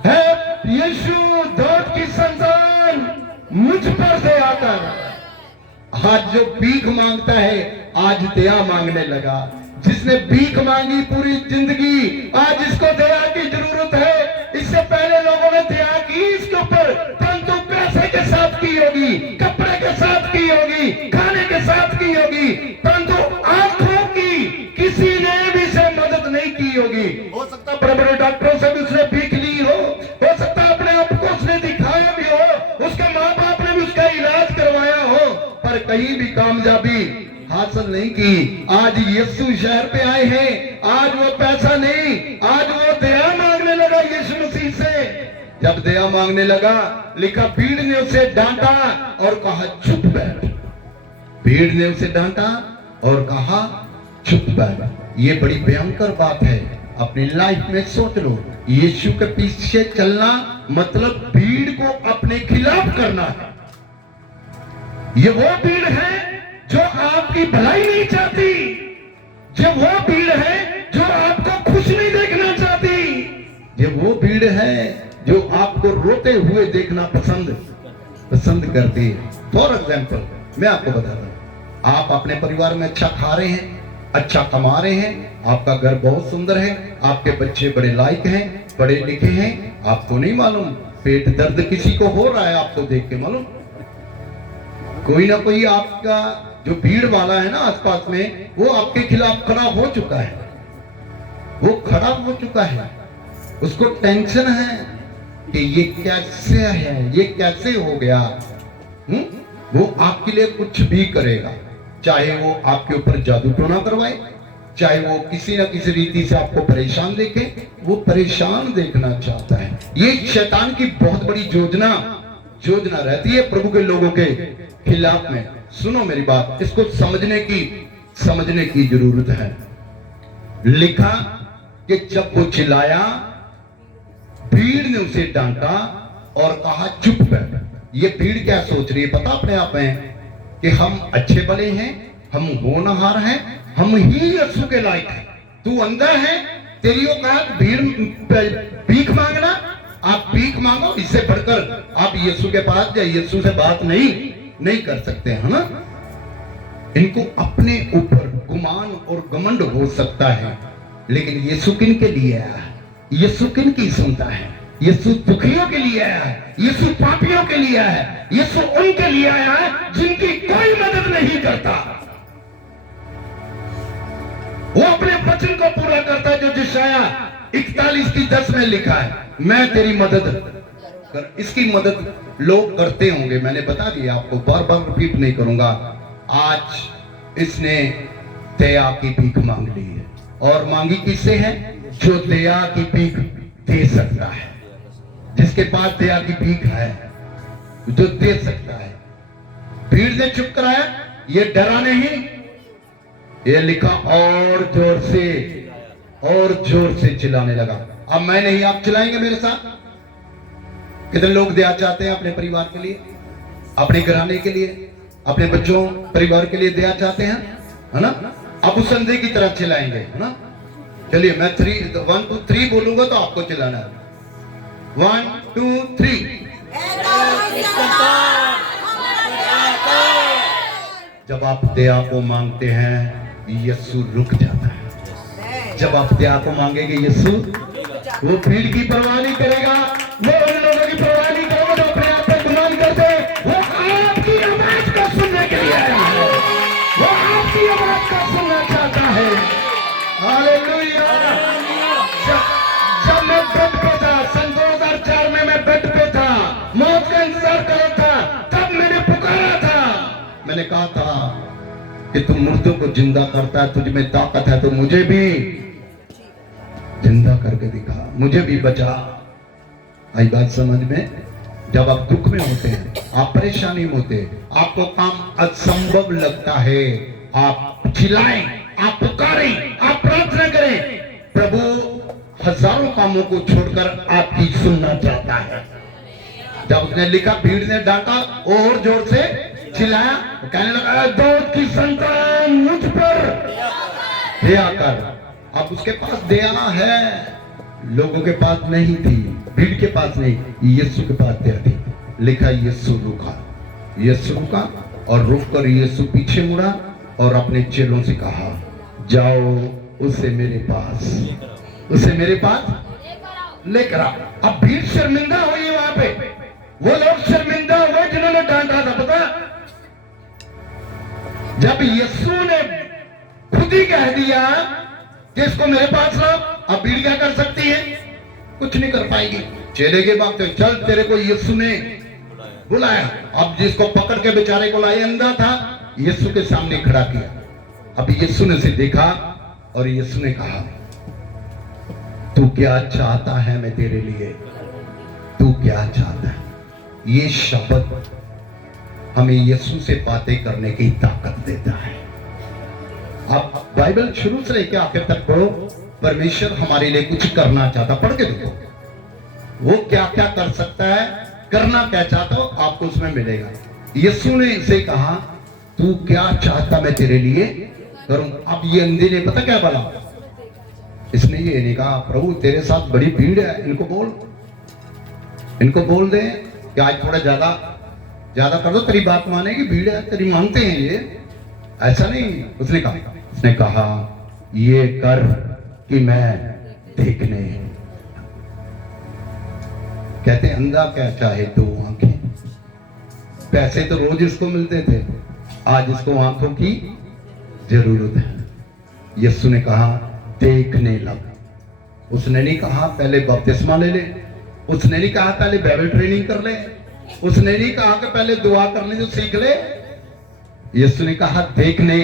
है यीशु दाऊद की संतान मुझ पर दया आकर। आज जो भीख मांगता है आज दया मांगने लगा। जिसने भीख मांगी पूरी जिंदगी, आज इसको दया की जरूरत है। इससे पहले लोगों ने दया की इसके ऊपर, परंतु पैसे के साथ की होगी, कपड़े के साथ की होगी, खाने के साथ की होगी, परंतु आंखों की किसी ने भी से मदद नहीं की होगी। हो सकता है बड़े बड़े डॉक्टरों से भी उसने भीख ली हो सकता है अपने आप को उसने दिखाया भी हो, उसके माँ बाप ने भी उसका इलाज करवाया हो, पर कहीं भी कामयाबी हासिल नहीं की। आज यीशु शहर पे आए हैं, आज वो पैसा नहीं, आज वो दया मांगने लगा यीशु मसीह से। जब दया मांगने लगा, लिखा भीड़ ने उसे डांटा और कहा चुप बैठ। भीड़ ने उसे डांटा और कहा चुप बैठ। ये बड़ी भयंकर बात है। अपनी लाइफ में सोच लो, यीशु के पीछे चलना मतलब भीड़ को अपने खिलाफ करना है। ये वो भीड़ है जो आपकी भलाई नहीं चाहती, ये वो भीड़ है जो आपको खुश नहीं देखना चाहती, ये वो भीड़ है जो आपको रोते हुए देखना पसंद करती है। फॉर एग्जाम्पल मैं आपको बताता हूं, आप अपने परिवार में अच्छा खा रहे हैं, अच्छा कमा रहे हैं, आपका घर बहुत सुंदर है, आपके बच्चे बड़े लायक हैं, पढ़े लिखे हैं, आपको नहीं मालूम पेट दर्द किसी को हो रहा है, आपको देख के मालूम कोई ना कोई आपका जो भीड़ वाला है ना आसपास में, वो आपके खिलाफ खड़ा हो चुका है, वो खड़ा हो चुका है। उसको टेंशन है कि ये कैसे है, ये कैसे हो गया। वो आपके लिए कुछ भी करेगा, चाहे वो आपके ऊपर जादू टोना करवाए, चाहे वो किसी न किसी रीति से आपको परेशान देखे, वो परेशान देखना चाहता है। ये शैतान की बहुत बड़ी योजना रहती है प्रभु के लोगों के खिलाफ में। सुनो मेरी बात, इसको समझने की जरूरत है। लिखा कि जब वो चिल्लाया, भीड़ ने उसे डांटा और कहा चुप बैठ। ये भीड़ क्या सोच रही है पता अपने आप में कि हम अच्छे भले हैं, हम होनहार हैं, हम ही यीशु के लायक हैं। तू अंधा है, तेरी औकात भीख मांगना, आप भीख मांगो, इससे बढ़कर आप यीशु के पास जाए, यीशु से बात नहीं कर सकते, है ना। इनको अपने ऊपर गुमान और घमंड हो सकता है, लेकिन यीशु किन के लिए आया है? यीशु किन की सुनता है? यीशु दुखियों के लिए आया है, यीशु पापियों के लिए आया है, यीशु उनके लिए आया है जिनकी कोई मदद नहीं करता। वो अपने वचन को पूरा करता है जो यशायाह 41:10 में लिखा है, मैं तेरी मदद कर। इसकी मदद लोग करते होंगे, मैंने बता दिया आपको, बार बार रिपीट नहीं करूंगा। आज इसने दया की भीख मांग ली है, और मांगी किससे है? जो दया की भीख दे सकता है, जिसके पास दया की भीख है, जो दे सकता है। भीड़ ने चुप कराया, ये डरा नहीं, ये लिखा और जोर से चिल्लाने लगा। अब मैं नहीं, आप चिल्लाएंगे मेरे साथ? कितने लोग दया चाहते हैं अपने परिवार के लिए, अपने घराने के लिए, अपने बच्चों परिवार के लिए दया चाहते हैं, है ना? आप उस अंधे की तरह चिल्लाएंगे, है ना? चलिए मैं 1 2 3 बोलूंगा तो आपको चिल्लाना है। 1 2 3। जब आप दया को मांगते हैं यीशु रुक जाता है। जब आप दया को मांगेंगे यीशु वो भीड़ की परवाह नहीं करेगा, वो उन लोगों की परवाह नहीं करेगा जो अपने आप पे गुमान करते। वो आपकी आवाज को सुनने के लिए आया है, वो आपकी आवाज को सुनना चाहता है। हालेलुया। जब मैं बेड पे था, सन 2004 में मैं बेड पे था, मौत का इंतजार कर रहा था, तब मैंने पुकारा था। मैंने कहा था कि तुम मुर्दों को जिंदा करता है, तुझ में ताकत है तो मुझे भी जिंदा करके दिखा, मुझे भी बचा। आई बात समझ में? जब आप दुख में होते हैं, आप परेशानी में होते हैं, आपको काम असंभव लगता है, आप चिल्लाएं, आप पुकारें, आप प्रार्थना करें। प्रभु हजारों कामों को छोड़कर आपकी सुनना चाहता है। जब उसने लिखा, भीड़ ने डांटा और जोर से चिल्लाया, कहने लगा दाऊद की संतान मुझ पर दया कर। अब उसके पास दया है, लोगों के पास नहीं थी, भीड़ के पास नहीं, यीशु के पास दया थी। लिखा यीशु रुका और रुक कर यीशु पीछे मुड़ा और अपने चेलों से कहा, जाओ उसे मेरे पास लेकर आओ। अब भीड़ शर्मिंदा हुई वहां पे, वो लोग शर्मिंदा हुए जिन्होंने डांटा था। पता, जब यीशु ने खुद ही कह दिया कि इसको मेरे पास लाओ, अब भीड़ क्या कर सकती है? कुछ नहीं कर पाएगी। चेले के बात, चल तेरे को यीशु ने बुलाया। अब जिसको पकड़ के बेचारे को लाए, अंधा था, यीशु के सामने खड़ा किया। अब यीशु ने उसे देखा और यीशु ने कहा, तू क्या चाहता है मैं तेरे लिए? तू क्या चाहता है? ये शब्द हमें यीशु से बातें करने की ताकत देता है। आप बाइबल शुरू से लेकर आखिर तक पढ़ो, परमेश्वर हमारे लिए कुछ करना चाहता। पढ़ के देखो वो क्या क्या कर सकता है, करना क्या चाहता हो, आपको उसमें मिलेगा। यीशु ने इसे कहा, तू क्या चाहता मैं तेरे लिए करूं। अब ये अंधे ने पता क्या बोला? इसने ये नहीं कहा, प्रभु तेरे साथ बड़ी भीड़ है, इनको बोल दे कि आज थोड़ा ज्यादा कर दो, तेरी बात मानेगी, भीड़ है तेरी, मानते हैं ये। ऐसा नहीं उसने कहा ये कर कि मैं देखने। कहते अंधा क्या चाहे 2 आंखें। पैसे तो रोज इसको मिलते थे, आज इसको आंखों की जरूरत है। यीशु ने कहा देखने लग। उसने नहीं कहा पहले बपतिस्मा ले ले, उसने नहीं कहा पहले बाइबल ट्रेनिंग कर ले, उसने नहीं कहा कि पहले दुआ करने जो सीख ले। यीशु ने कहा देखने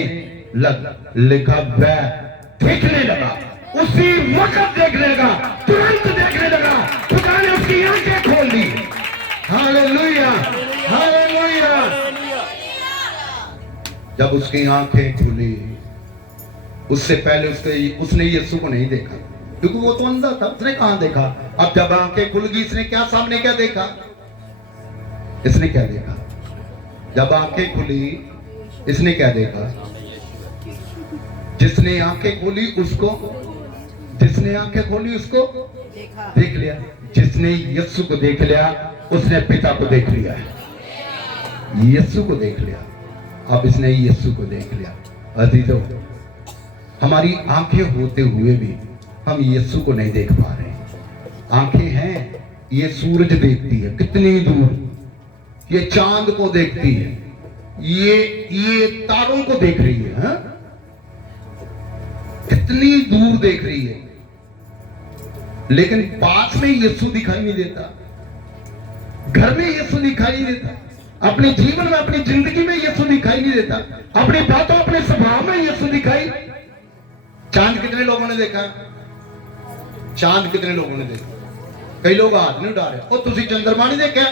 लग। लिखा वह देखने लगा, उसी वक्त देखने लगा, तुरंत देखने लगा। खुदा ने उसकी आंखें खोल दी। Hallelujah, hallelujah. जब उसकी आंखें खुली, उससे पहले उसने यीशु को नहीं देखा, क्योंकि वो तो अंधा था। उसने कहां देखा? अब जब आंखें खुल गई, इसने क्या सामने क्या देखा? इसने क्या देखा? जब आंखें खुली, इसने क्या देखा? जिसने आंखें खोली उसको देख लिया। जिसने यीशु को देख लिया, उसने पिता को देख लिया। यीशु को देख लिया, अब इसने यीशु को देख लिया। अजीजों, हमारी आंखें होते हुए भी हम यीशु को नहीं देख पा रहे। आंखें हैं, ये सूरज देखती है कितनी दूर, ये चांद को देखती है, ये तारों को देख रही है, हा? कितनी दूर देख रही है, लेकिन पास में यीशु दिखाई नहीं देता, घर में यीशु दिखाई नहीं देता, अपने जीवन में, अपनी जिंदगी में यीशु दिखाई नहीं देता, अपनी बातों, अपने स्वभाव में यीशु दिखाई। चांद कितने लोगों ने देखा? चांद कितने लोगों ने देखा? कई लोग हाथ नहीं उठा रहे। और तुसी चंद्रमा नहीं देखा?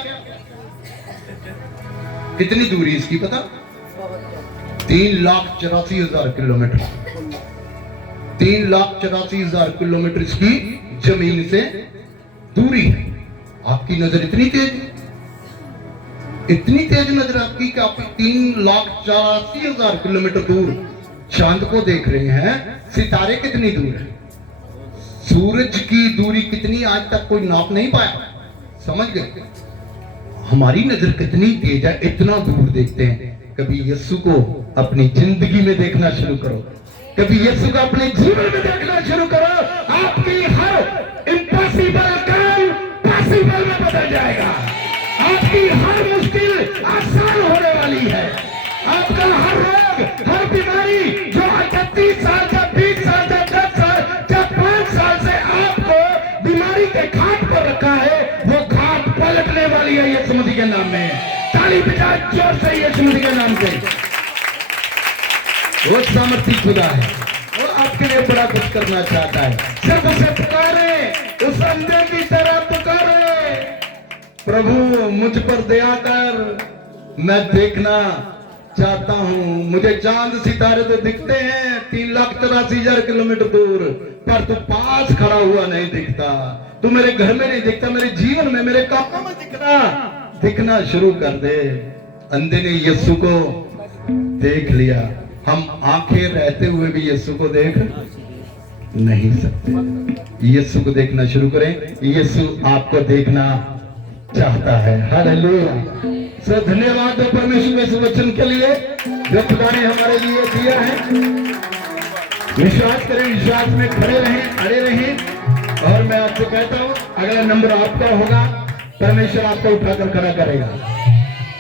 कितनी दूरी इसकी पता? 3,84,000 किलोमीटर, 3,84,000 किलोमीटर इसकी जमीन से दूरी है। आपकी नजर इतनी तेज नजर आपकी कि आप 3,84,000 किलोमीटर दूर चांद को देख रहे हैं। सितारे कितनी दूर है, सूरज की दूरी कितनी, आज तक कोई नाप नहीं पाया। समझ गए? हमारी नजर कितनी तेज है, इतना दूर देखते हैं। कभी यीशु को अपनी जिंदगी में देखना शुरू करो, कभी यीशु को अपने जीवन में देखना शुरू करो। आपकी हर इम्पॉसिबल काम पॉसिबल में बदल जाएगा। आपकी हर मुश्किल आसान होने वाली है। आपका हर रोग, हर बीमारी जो 31 साल का, 20 साल का, 10 साल का, 5 साल से आपको बीमारी के घाट पर रखा है, वो घाट पलटने वाली है यीशु मसीह के नाम में। ताली बजा जोर से यीशु मसीह के नाम से। वो सामर्थी खुदा है, वो आपके लिए बड़ा कुछ करना चाहता है। सिर्फ उसे पुकारे, उस अंधे की तरह पुकारे, प्रभु मुझ पर दया कर, मैं देखना चाहता हूं। मुझे चांद सितारे तो दिखते हैं 3,84,000 किलोमीटर दूर, पर तू पास खड़ा हुआ नहीं दिखता, तू मेरे घर में नहीं दिखता, मेरे जीवन में, मेरे कामों में दिखना शुरू कर दे। अंधे ने यीशु को देख लिया। हम आंखें रहते हुए भी यीशु को देख नहीं सकते। यीशु को देखना शुरू करें, यीशु आपको देखना चाहता है। हालेलुया। सो धन्यवाद है परमेश्वर के इस वचन के लिए जो खुदा ने हमारे लिए दिया है। विश्वास करें, विश्वास में खड़े रहें, अड़े रहें। और मैं आपसे कहता हूं, अगला नंबर आपका होगा, परमेश्वर आपको उठाकर खड़ा करेगा।